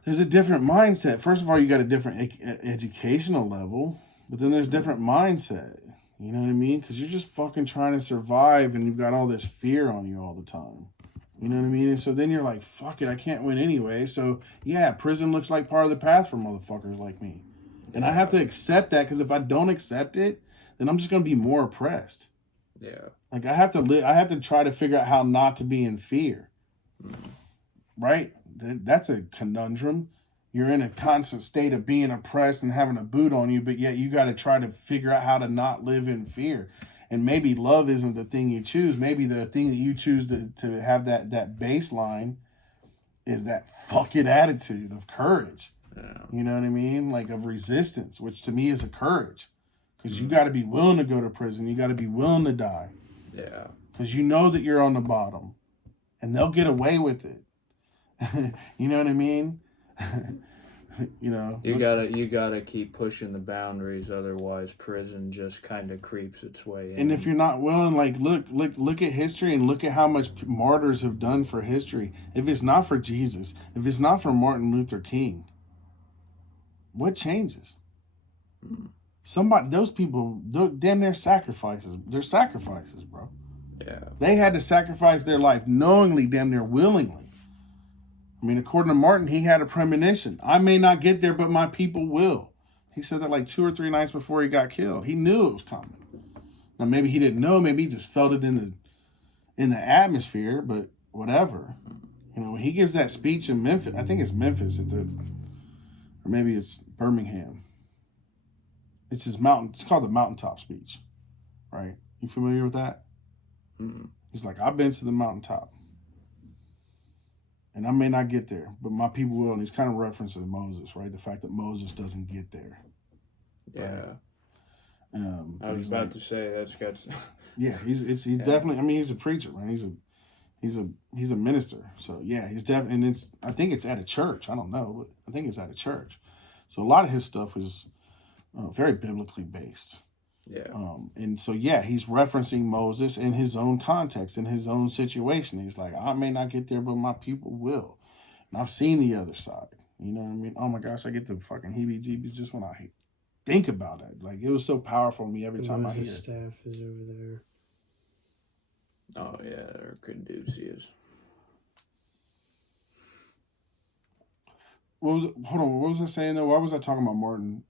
there's a different mindset. First of all, you got a different educational level, but then there's different mindset. You know what I mean? Because you're just fucking trying to survive, and you've got all this fear on you all the time. You know what I mean? And so then you're like, fuck it, I can't win anyway. So yeah, prison looks like part of the path for motherfuckers like me. And I have to accept that, because if I don't accept it, then I'm just going to be more oppressed. Yeah. Like, I have to try to figure out how not to be in fear. Right? That's a conundrum. You're in a constant state of being oppressed and having a boot on you, but yet you got to try to figure out how to not live in fear. And maybe love isn't the thing you choose. Maybe the thing that you choose to have that baseline is that fuck it attitude of courage. Yeah. You know what I mean? Like, of resistance, which to me is a courage. Because you got to be willing to go to prison. You got to be willing to die. Yeah. Because you know that you're on the bottom. And they'll get away with it. You know what I mean? You know, you gotta keep pushing the boundaries, otherwise prison just kind of creeps its way in. And if you're not willing, like, look at history, and look at how much martyrs have done for history. If it's not for Jesus, if it's not for Martin Luther King, what changes? Those people, damn near sacrifices. They're sacrifices, bro. Yeah. They had to sacrifice their life knowingly, damn near willingly. I mean, according to Martin, he had a premonition. I may not get there, but my people will. He said that like 2 or 3 nights before he got killed. He knew it was coming. Now, maybe he didn't know. Maybe he just felt it in the atmosphere, but whatever. You know, when he gives that speech in Memphis, I think it's Memphis, or maybe it's Birmingham. It's called the mountaintop speech, right? You familiar with that? Mm-hmm. He's like, I've been to the mountaintop. And I may not get there, but my people will. And he's kind of referencing Moses, right? The fact that Moses doesn't get there. Yeah. Right? I was about to say that's got. Yeah, he's definitely. I mean, he's a preacher, man. He's a minister. So yeah, he's definitely. And I think it's at a church. I don't know, but I think it's at a church. So a lot of his stuff is very biblically based. Yeah. And so, yeah, he's referencing Moses in his own context, in his own situation. He's like, I may not get there, but my people will. And I've seen the other side. You know what I mean? Oh my gosh, I get the fucking heebie-jeebies just when I think about it. Like, it was so powerful to me every time I hear it. Staff is over there. Oh yeah, they're Caduceus. Hold on, what was I saying though? Why was I talking about Martin?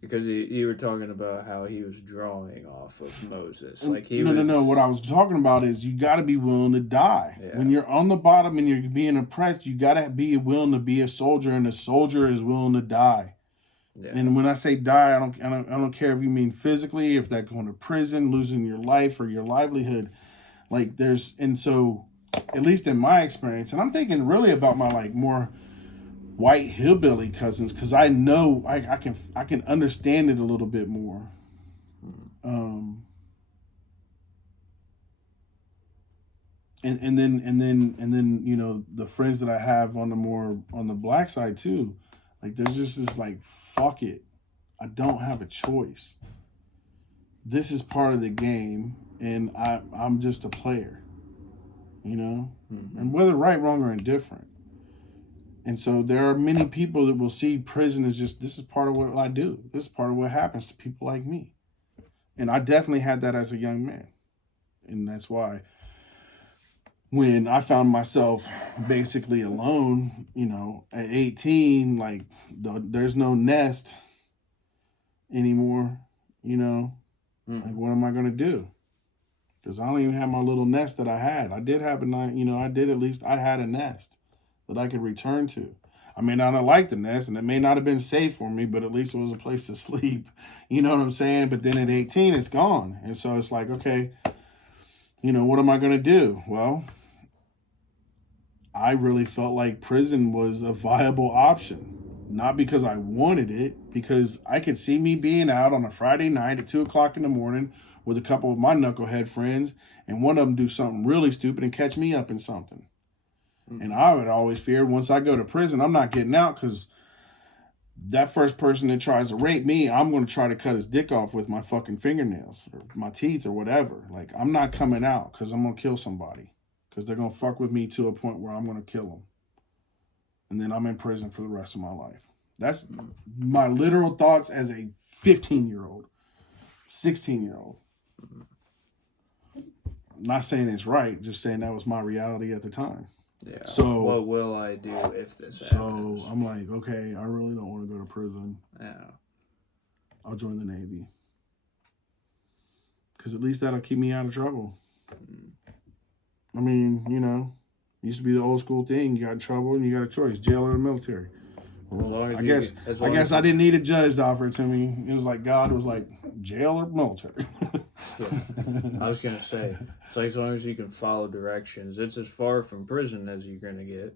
Because you were talking about how he was drawing off of Moses. Like No. What I was talking about is you got to be willing to die. Yeah. When you're on the bottom and you're being oppressed, you got to be willing to be a soldier, and a soldier is willing to die. Yeah. And when I say die, I don't care if you mean physically, if that's going to prison, losing your life or your livelihood. Like so at least in my experience, and I'm thinking really about my like more white hillbilly cousins, because I know I can understand it a little bit more. And then you know, the friends that I have on the black side too, like there's just this like, fuck it, I don't have a choice. This is part of the game, and I'm just a player, you know, and whether right, wrong, or indifferent. And so there are many people that will see prison as just, this is part of what I do. This is part of what happens to people like me. And I definitely had that as a young man. And that's why when I found myself basically alone, you know, at 18, like there's no nest anymore, you know, like what am I going to do? Because I don't even have my little nest that I had. I did have a night, I had a nest that I could return to. I may not have liked the nest, and it may not have been safe for me, but at least it was a place to sleep. You know what I'm saying? But then at 18, it's gone. And so it's like, okay, what am I going to do? Well, I really felt like prison was a viable option. Not because I wanted it, because I could see me being out on a Friday night at 2 o'clock in the morning with a couple of my knucklehead friends, and one of them do something really stupid and catch me up in something. And I would always fear once I go to prison, I'm not getting out, because that first person that tries to rape me, I'm going to try to cut his dick off with my fucking fingernails or my teeth or whatever. Like, I'm not coming out because I'm going to kill somebody, because they're going to fuck with me to a point where I'm going to kill them. And then I'm in prison for the rest of my life. That's my literal thoughts as a 15-year-old, 16-year-old. I'm not saying it's right, just saying that was my reality at the time. Yeah. So what will I do if this happens? So I'm like, okay, I really don't want to go to prison. Yeah. I'll join the Navy. Because at least that'll keep me out of trouble. I mean, used to be the old school thing. You got in trouble and you got a choice, jail or the military. Well, I guess I didn't need a judge to offer it to me. It was like God was like, jail or military. Yeah. I was going to say, it's like as long as you can follow directions, it's as far from prison as you're going to get.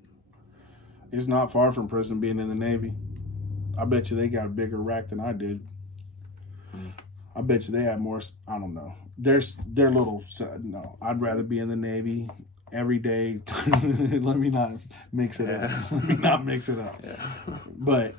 It's not far from prison being in the Navy. I bet you they got a bigger rack than I did. I bet you they have more, I don't know. They're little, no, I'd rather be in the Navy every day. Let me not mix it up. Let me not mix it up. Yeah. But,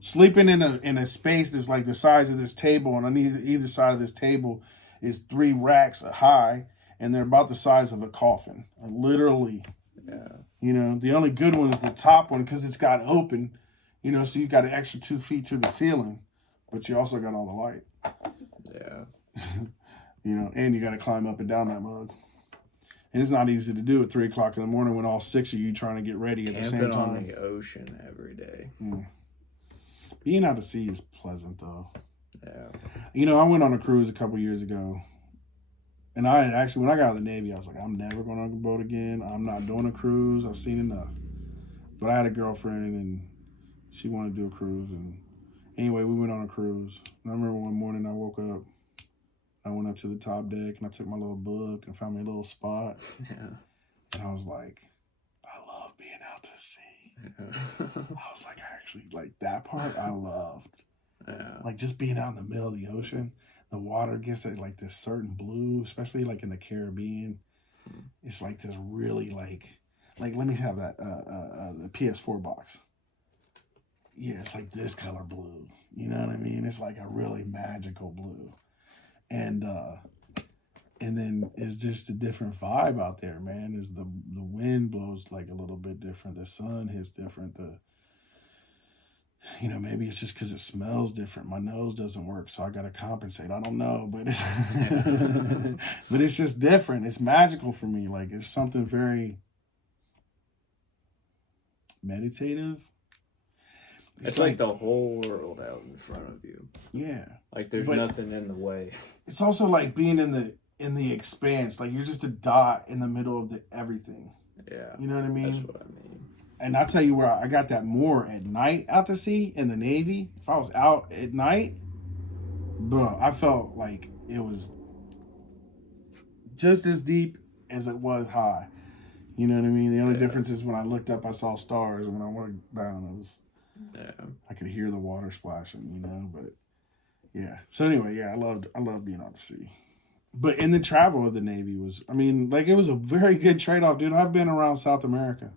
sleeping in a space that's like the size of this table, and on either side of this table is 3 racks high, and they're about the size of a coffin. Literally. Yeah. The only good one is the top one because it's got open, so you got an extra 2 feet to the ceiling, but you also got all the light. Yeah. And you got to climb up and down that mug. And it's not easy to do at 3 o'clock in the morning when all 6 of you trying to get ready at the same time. Camping on the ocean every day. Being out to sea is pleasant, though. Yeah. I went on a cruise a couple years ago. And I had actually, when I got out of the Navy, I was like, I'm never going on a boat again. I'm not doing a cruise. I've seen enough. But I had a girlfriend, and she wanted to do a cruise. And anyway, we went on a cruise. And I remember one morning I woke up. I went up to the top deck, and I took my little book and found me a little spot. Yeah. And I was like, I love being out to sea. Yeah. I was like, I actually, like, that part I loved. Yeah. Like, just being out in the middle of the ocean. The water gets like this certain blue, especially like in the Caribbean. It's like this really like let me have that the PS4 box. Yeah, it's like this color blue. You know what I mean? It's like a really magical blue. And then it's just a different vibe out there, man. Is the wind blows like a little bit different. The sun hits different. Maybe it's just because it smells different. My nose doesn't work, so I got to compensate. I don't know, but but it's just different. It's magical for me. Like, it's something very meditative. It's like the whole world out in front of you. Yeah. Like there's nothing in the way. It's also like being in the expanse. Like, you're just a dot in the middle of everything. Yeah. You know what I mean? That's what I mean. And I'll tell you where I got that more at night out to sea in the Navy. If I was out at night, bro, I felt like it was just as deep as it was high. You know what I mean? The only difference is when I looked up, I saw stars. And when I went down, I could hear the water splashing, but yeah. So anyway, I loved being out to sea. But in the travel of the Navy it was a very good trade-off, dude. I've been around South America.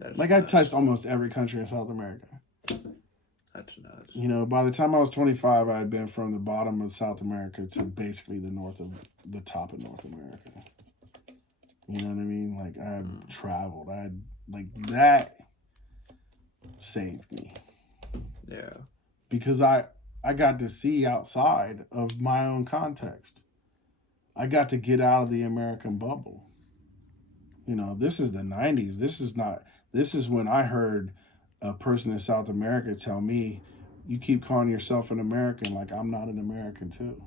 I touched almost every country in South America. That's nuts. By the time I was 25, I had been from the bottom of South America to basically the top of North America. You know what I mean? Like, I had traveled. That saved me. Yeah. Because I got to see outside of my own context. I got to get out of the American bubble. This is the 90s. This is when I heard a person in South America tell me, you keep calling yourself an American, like I'm not an American too.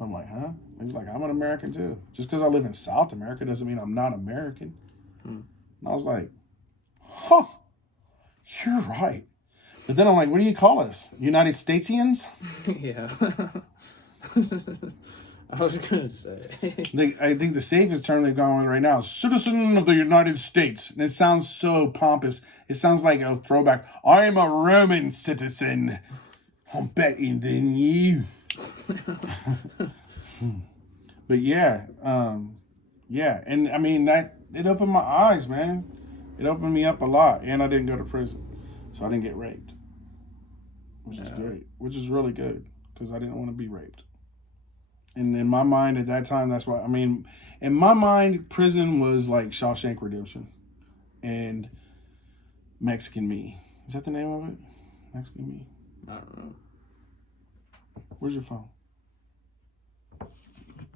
I'm like, huh? He's like, I'm an American too. Just because I live in South America doesn't mean I'm not American. And I was like, huh, you're right. But then I'm like, what do you call us? United Statesians? Yeah. I was gonna say. I think the safest term they've gone with right now is citizen of the United States. And it sounds so pompous. It sounds like a throwback. I am a Roman citizen. I'm better than you. But yeah. Yeah. And I mean, it opened my eyes, man. It opened me up a lot. And I didn't go to prison. So I didn't get raped. Which is great. Which is really good. Because I didn't want to be raped. And in my mind at that time, that's why, I mean, in my mind, prison was like Shawshank Redemption and Mexican Me. Is that the name of it? Mexican Me? I don't know. Where's your phone?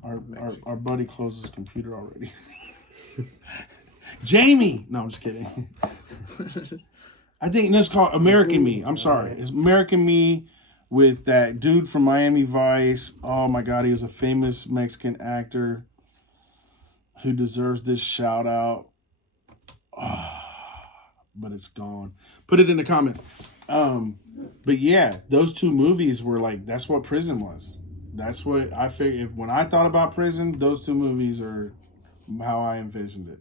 Our buddy closed his computer already. Jamie! No, I'm just kidding. I think it's called American Me. I'm sorry. It's American Me. With that dude from Miami Vice. Oh my God, he was a famous Mexican actor who deserves this shout out. Oh, but it's gone. Put it in the comments. But yeah, those two movies were like, that's what prison was. That's what I figured. When I thought about prison, those two movies are how I envisioned it.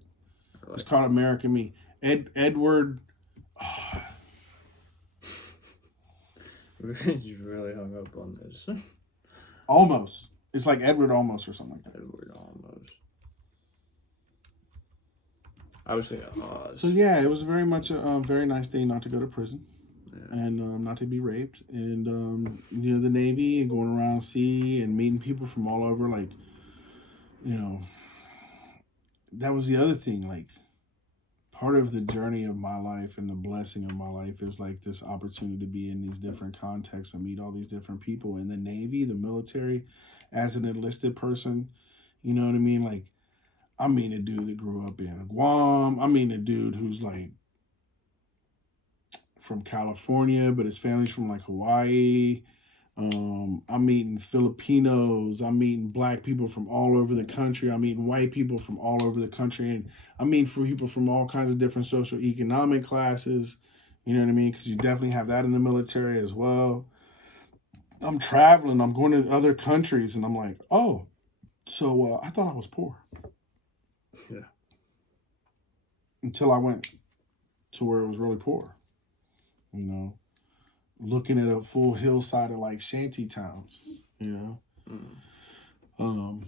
It's called American Me. Edward. Oh, You really hung up on this. Almost. It's like Edward Almost or something like that. Edward Almost. I would say Oz. So yeah, it was very much a very nice thing not to go to prison, and not to be raped, and you know, the Navy and going around sea and meeting people from all over. Like, you know, that was the other thing. Like, part of the journey of my life and the blessing of my life is like this opportunity to be in these different contexts and meet all these different people in the Navy, the military, as an enlisted person. You know what I mean? Like, I mean a dude that grew up in Guam. I mean a dude who's like from California, but his family's from like Hawaii. I'm meeting Filipinos. I'm meeting black people from all over the country. I'm meeting white people from all over the country. And I'm meeting people from all kinds of different socioeconomic classes. You know what I mean? Because you definitely have that in the military as well. I'm traveling. I'm going to other countries. And I'm like, oh, so I thought I was poor. Yeah. Until I went to where it was really poor. You know? Looking at a full hillside of like shanty towns, you know.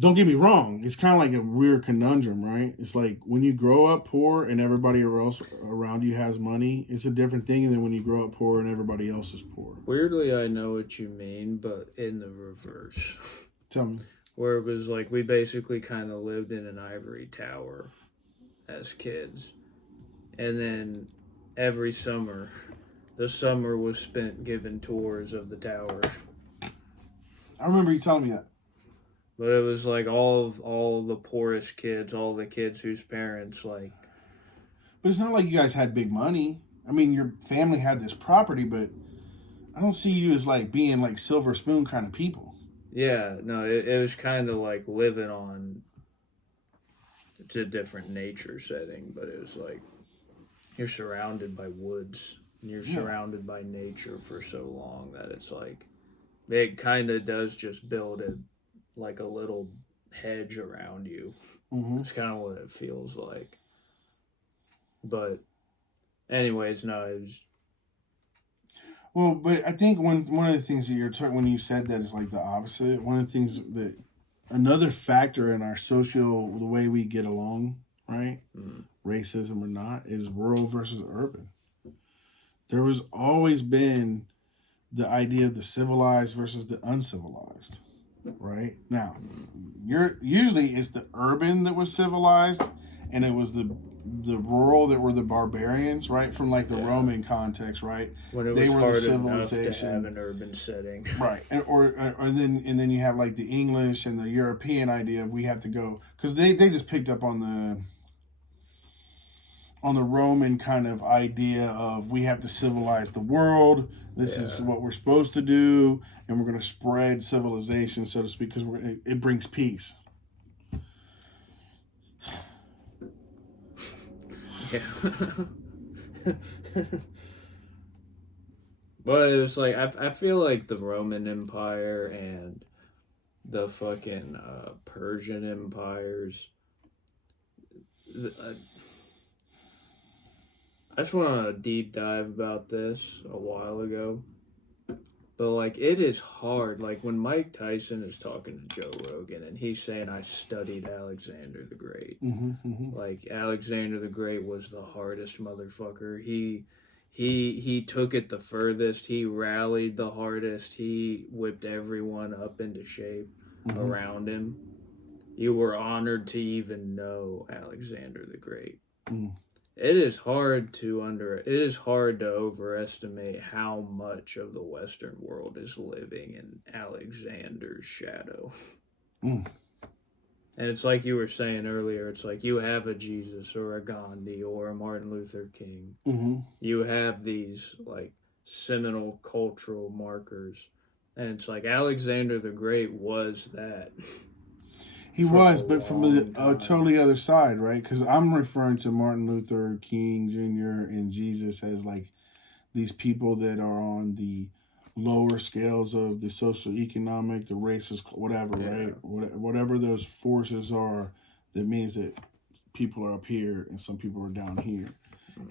Don't get me wrong, it's kind of like a weird conundrum, right? It's like when you grow up poor and everybody else around you has money, it's a different thing than when you grow up poor and everybody else is poor. Weirdly, I know what you mean, but in the reverse. Tell me. Where it was like we basically kind of lived in an ivory tower as kids, and then every summer. The summer was spent giving tours of the tower. I remember you telling me that. But it was like all the poorest kids, all the kids whose parents like. But it's not like you guys had big money. I mean, your family had this property, but I don't see you as like being like silver spoon kind of people. Yeah, no, it was kind of like living on. It's a different nature setting, but it was like you're surrounded by woods. You're surrounded by nature for so long that it's like it kind of does just build like a little hedge around you. Mm-hmm. It's kind of what it feels like. But anyways, no, it was. Well, but I think one of the things that you're talking when you said that is like the opposite. One of the things that another factor in our the way we get along, right? Racism or not, is rural versus urban. There has always been the idea of the civilized versus the uncivilized, right? Now, usually it's the urban that was civilized, and it was the rural that were the barbarians, right? From like the Roman context, right? When it was hard enough to have an urban setting, right? And then you have like the English and the European idea of we have to go because they just picked up on on the Roman kind of idea of we have to civilize the world. This is what we're supposed to do, and we're going to spread civilization, so to speak, because it brings peace. Yeah. But it was like I feel like the Roman Empire and the fucking Persian empires. I just went on a deep dive about this a while ago. But, like, it is hard. Like, when Mike Tyson is talking to Joe Rogan and he's saying, I studied Alexander the Great. Like, Alexander the Great was the hardest motherfucker. He took it the furthest. He rallied the hardest. He whipped everyone up into shape around him. You were honored to even know Alexander the Great. It is hard to overestimate how much of the Western world is living in Alexander's shadow. And it's like you were saying earlier, it's like you have a Jesus or a Gandhi or a Martin Luther King. You have these like seminal cultural markers. And it's like Alexander the Great was that. He was, but from a totally other side, right? Because I'm referring to Martin Luther King Jr. and Jesus as like these people that are on the lower scales of the socioeconomic, the racist, whatever, right? Whatever those forces are, that means that people are up here and some people are down here.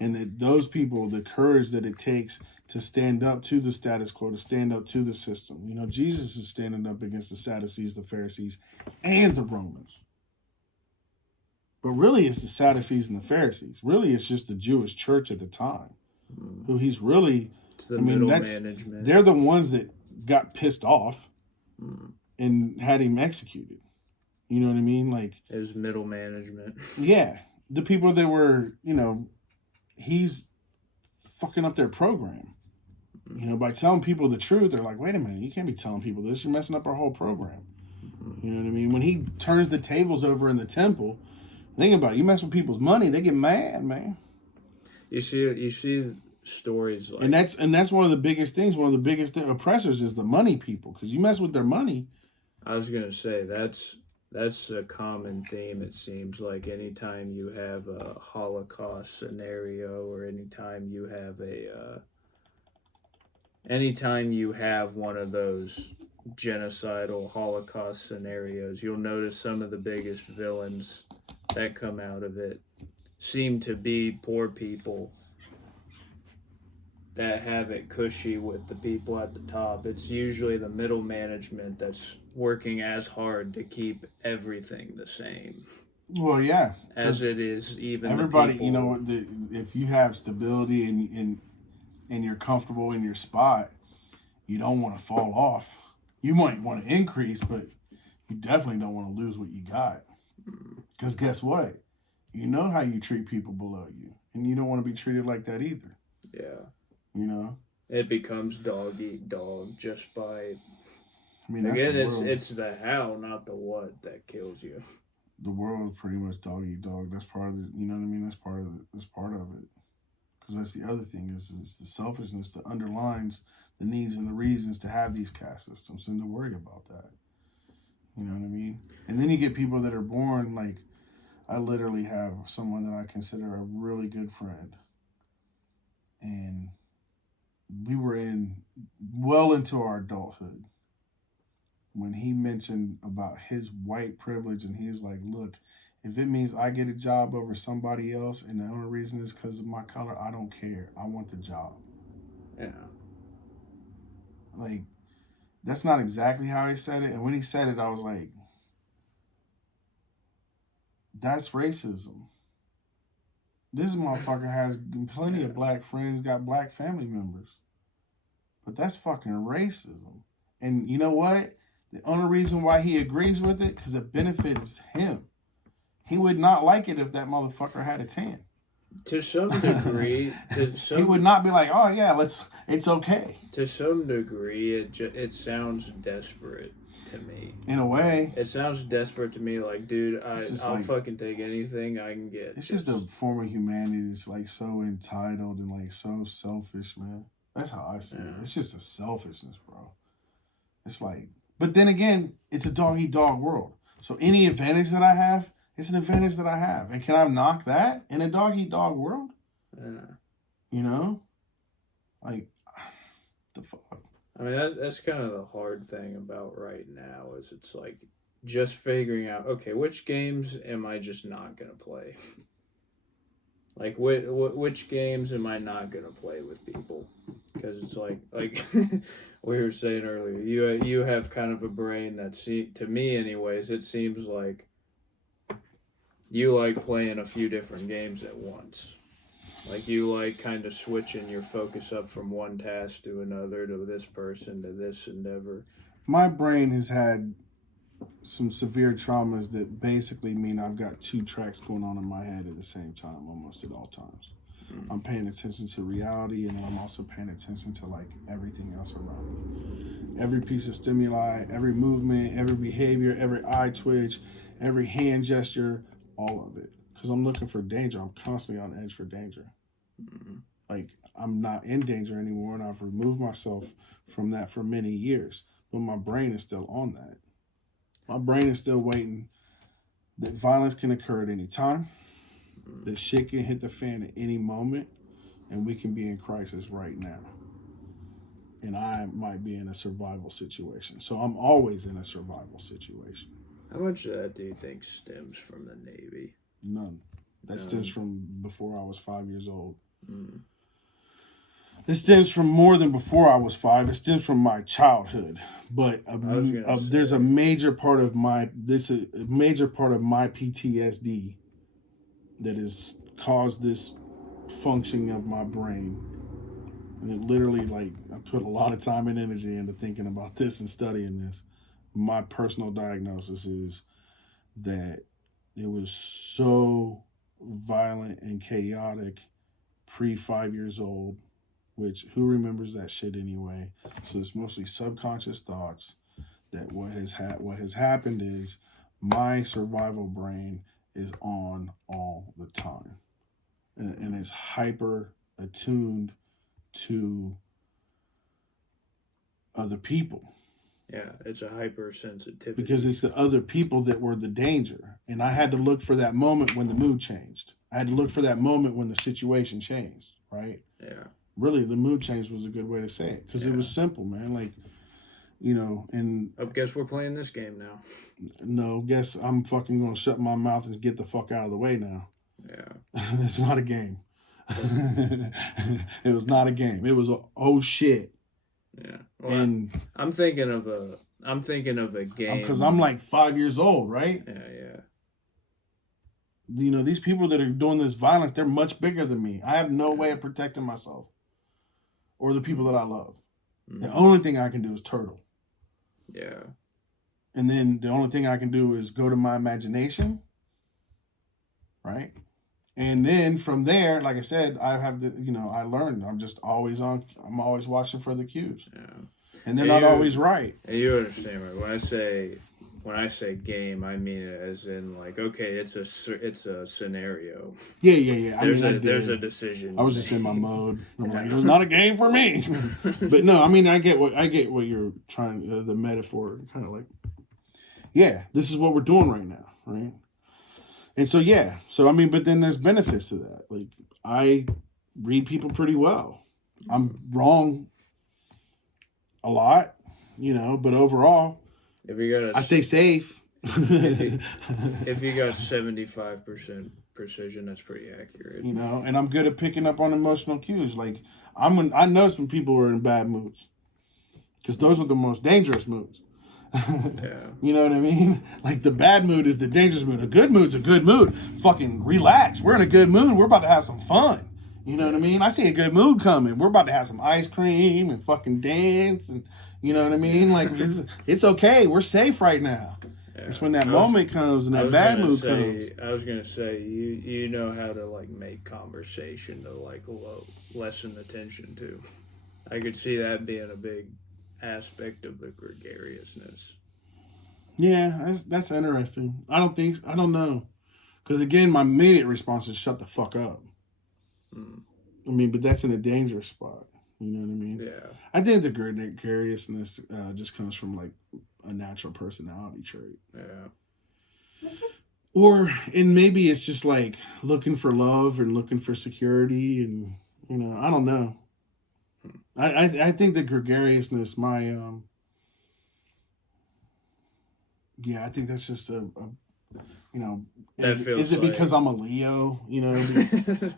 And that those people, the courage that it takes to stand up to the status quo, to stand up to the system. You know, Jesus is standing up against the Sadducees, the Pharisees, and the Romans. But really, it's the Sadducees and the Pharisees. Really, it's just the Jewish church at the time. Who he's really, management. They're the ones that got pissed off and had him executed. You know what I mean? Like, it was middle management. Yeah. The people that were, you know, he's fucking up their program. You know, by telling people the truth, they're like, wait a minute, you can't be telling people this. You're messing up our whole program. You know what I mean? When he turns the tables over in the temple, think about it. You mess with people's money, they get mad, man. You see stories like... And that's one of the biggest things. One of the biggest oppressors is the money people. Because you mess with their money. I was going to say, that's a common theme, it seems like. Anytime you have a Holocaust scenario or anytime you have one of those genocidal Holocaust scenarios, you'll notice some of the biggest villains that come out of it seem to be poor people that have it cushy with the people at the top. It's usually the middle management that's working as hard to keep everything the same. Well, yeah. As it is even everybody, you know, if you have stability and you're comfortable in your spot, you don't want to fall off. You might want to increase, but you definitely don't want to lose what you got. Because guess what? You know how you treat people below you. And you don't want to be treated like that either. Yeah. You know? It becomes dog eat dog just by... I mean, again, it's the how, not the what, that kills you. The world is pretty much dog eat dog. That's part of it. You know what I mean? That's part of it. Because that's the other thing is the selfishness that underlines the needs and the reasons to have these caste systems and to worry about that. You know what I mean? And then you get people that are born, like, I literally have someone that I consider a really good friend. And we were well into our adulthood when he mentioned about his white privilege, and he's like, look, if it means I get a job over somebody else and the only reason is because of my color, I don't care. I want the job. Yeah. Like, that's not exactly how he said it. And when he said it, I was like, that's racism. This motherfucker has plenty of black friends, got black family members. But that's fucking racism. And you know what? The only reason why he agrees with it, because it benefits him. He would not like it if that motherfucker had a tan. To some degree, he would not be like, oh yeah, it's okay. To some degree, it sounds desperate to me. In a way, it sounds desperate to me. Like, dude, I'll like, fucking take anything I can get. It's just a form of humanity that's like so entitled and like so selfish, man. That's how I see it. It's just a selfishness, bro. It's like, but then again, it's a dog-eat-dog world. So any advantage that I have, it's an advantage that I have. And can I knock that in a dog-eat-dog world? Yeah. You know? Like, the fuck? I mean, that's kind of the hard thing about right now is it's like just figuring out, okay, which games am I just not going to play? Like, which games am I not going to play with people? Because it's like we were saying earlier, you have kind of a brain that, to me anyways, it seems like you like playing a few different games at once. Like, you like kind of switching your focus up from one task to another, to this person, to this endeavor. My brain has had some severe traumas that basically mean I've got two tracks going on in my head at the same time, almost at all times. I'm paying attention to reality, and I'm also paying attention to like everything else around me. Every piece of stimuli, every movement, every behavior, every eye twitch, every hand gesture, all of it. Because I'm looking for danger. I'm constantly on edge for danger. Like, I'm not in danger anymore, and I've removed myself from that for many years. But my brain is still on that. My brain is still waiting that violence can occur at any time, that shit can hit the fan at any moment, and we can be in crisis right now. And I might be in a survival situation. So I'm always in a survival situation. How much of that do you think stems from the Navy? None. That stems from before I was 5 years old. Mm. It stems from more than before I was 5. It stems from my childhood. But there's a major part of my PTSD that has caused this functioning of my brain. And it literally, like, I put a lot of time and energy into thinking about this and studying this. My personal diagnosis is that it was so violent and chaotic pre-5 years old, which who remembers that shit anyway? So it's mostly subconscious thoughts. That what has happened is my survival brain is on all the time, and it's hyper attuned to other people. Yeah, it's a hypersensitivity. Because it's the other people that were the danger. And I had to look for that moment when the mood changed. I had to look for that moment when the situation changed, right? Yeah. Really, the mood change was a good way to say it. Because it was simple, man. Like, you know, and... I guess we're playing this game now. No, guess I'm fucking going to shut my mouth and get the fuck out of the way now. Yeah. It's not a game. It was not a game. It was oh shit. Yeah, well, and I'm thinking of a game because I'm like 5 years old, right? Yeah. You know, these people that are doing this violence, they're much bigger than me. I have no way of protecting myself or the people that I love. Mm-hmm. The only thing I can do is turtle. Yeah. And then the only thing I can do is go to my imagination, right? And then from there, like I said, I learned. I'm always watching for the cues. Yeah. And they're not always right. And you understand, right? When I say game, I mean it as in like, okay, it's a scenario. Yeah. There's a decision. I was just in my mode. I'm like, it was not a game for me. But no, I mean, I get what you're trying. The metaphor, kind of like, yeah, this is what we're doing right now, right? And so, yeah. So, I mean, but then there's benefits to that. Like, I read people pretty well. I'm wrong a lot, you know, but overall, I stay safe. if you got 75% precision, that's pretty accurate. You know, and I'm good at picking up on emotional cues. Like, I notice when people are in bad moods. Because those are the most dangerous moods. Yeah. You know what I mean? Like, the bad mood is the dangerous mood. A good mood's a good mood. Fucking relax. We're in a good mood. We're about to have some fun. You know what I mean? I see a good mood coming. We're about to have some ice cream and fucking dance and, you know what I mean? Like, it's okay. We're safe right now. It's when that moment comes and that bad mood comes. I was gonna say you know how to like make conversation to like lessen the tension too. I could see that being a big aspect of the gregariousness. Yeah, that's interesting. I don't know. Because again, my immediate response is shut the fuck up. I mean, but that's in a dangerous spot. You know what I mean? Yeah. I think the gregariousness just comes from like a natural personality trait. Yeah. And maybe it's just like looking for love and looking for security, and I don't know. I think the gregariousness, I think that's just is it because I'm a Leo?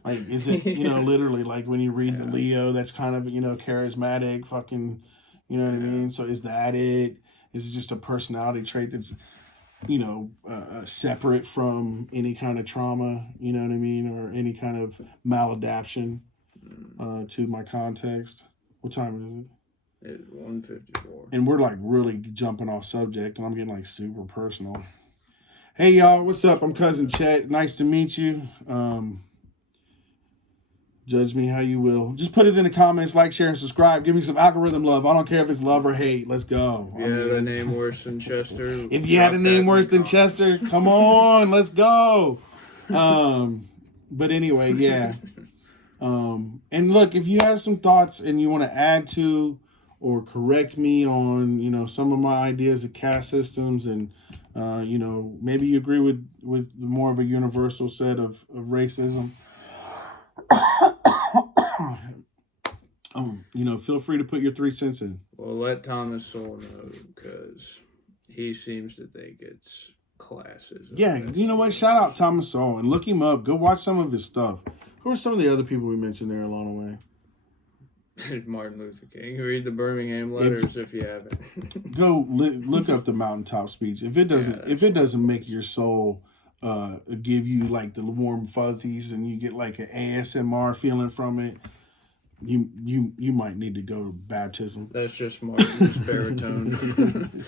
Like, is it, literally like when you read the Leo, that's kind of, charismatic, fucking, you know what I mean? So is that it? Is it just a personality trait that's, separate from any kind of trauma, you know what I mean? Or any kind of maladaptation to my context? What time is it? It's 1:54. And we're like really jumping off subject, and I'm getting like super personal. Hey y'all, what's up? I'm Cousin Chet. Nice to meet you. Judge me how you will. Just put it in the comments, like, share, and subscribe. Give me some algorithm love. I don't care if it's love or hate. Let's go. If you had a name worse than Chester. If you had a name worse than Chester, come on, let's go. But anyway, yeah. And look, if you have some thoughts and you want to add to or correct me on, some of my ideas of caste systems, and maybe you agree with more of a universal set of racism, feel free to put your 3 cents in. Well, let Thomas Sowell know, because he seems to think it's classism. Yeah, you know what? Shout out Thomas Sowell and look him up. Go watch some of his stuff. Who are some of the other people we mentioned there along the way? Martin Luther King. Read the Birmingham letters if you haven't. Go look up the mountaintop speech. If it doesn't make your soul give you like the warm fuzzies and you get like an ASMR feeling from it, you might need to go to baptism. That's just Martin's baritone.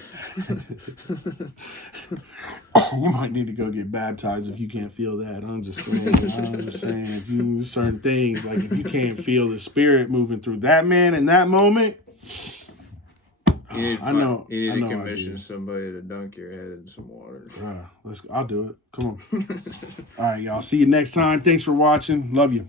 You might need to go get baptized if you can't feel that. I'm just saying, if you do certain things, like if you can't feel the spirit moving through that man in that moment, You need to commission somebody to dunk your head in some water. I'll do it. Come on. All right, y'all. See you next time. Thanks for watching. Love you.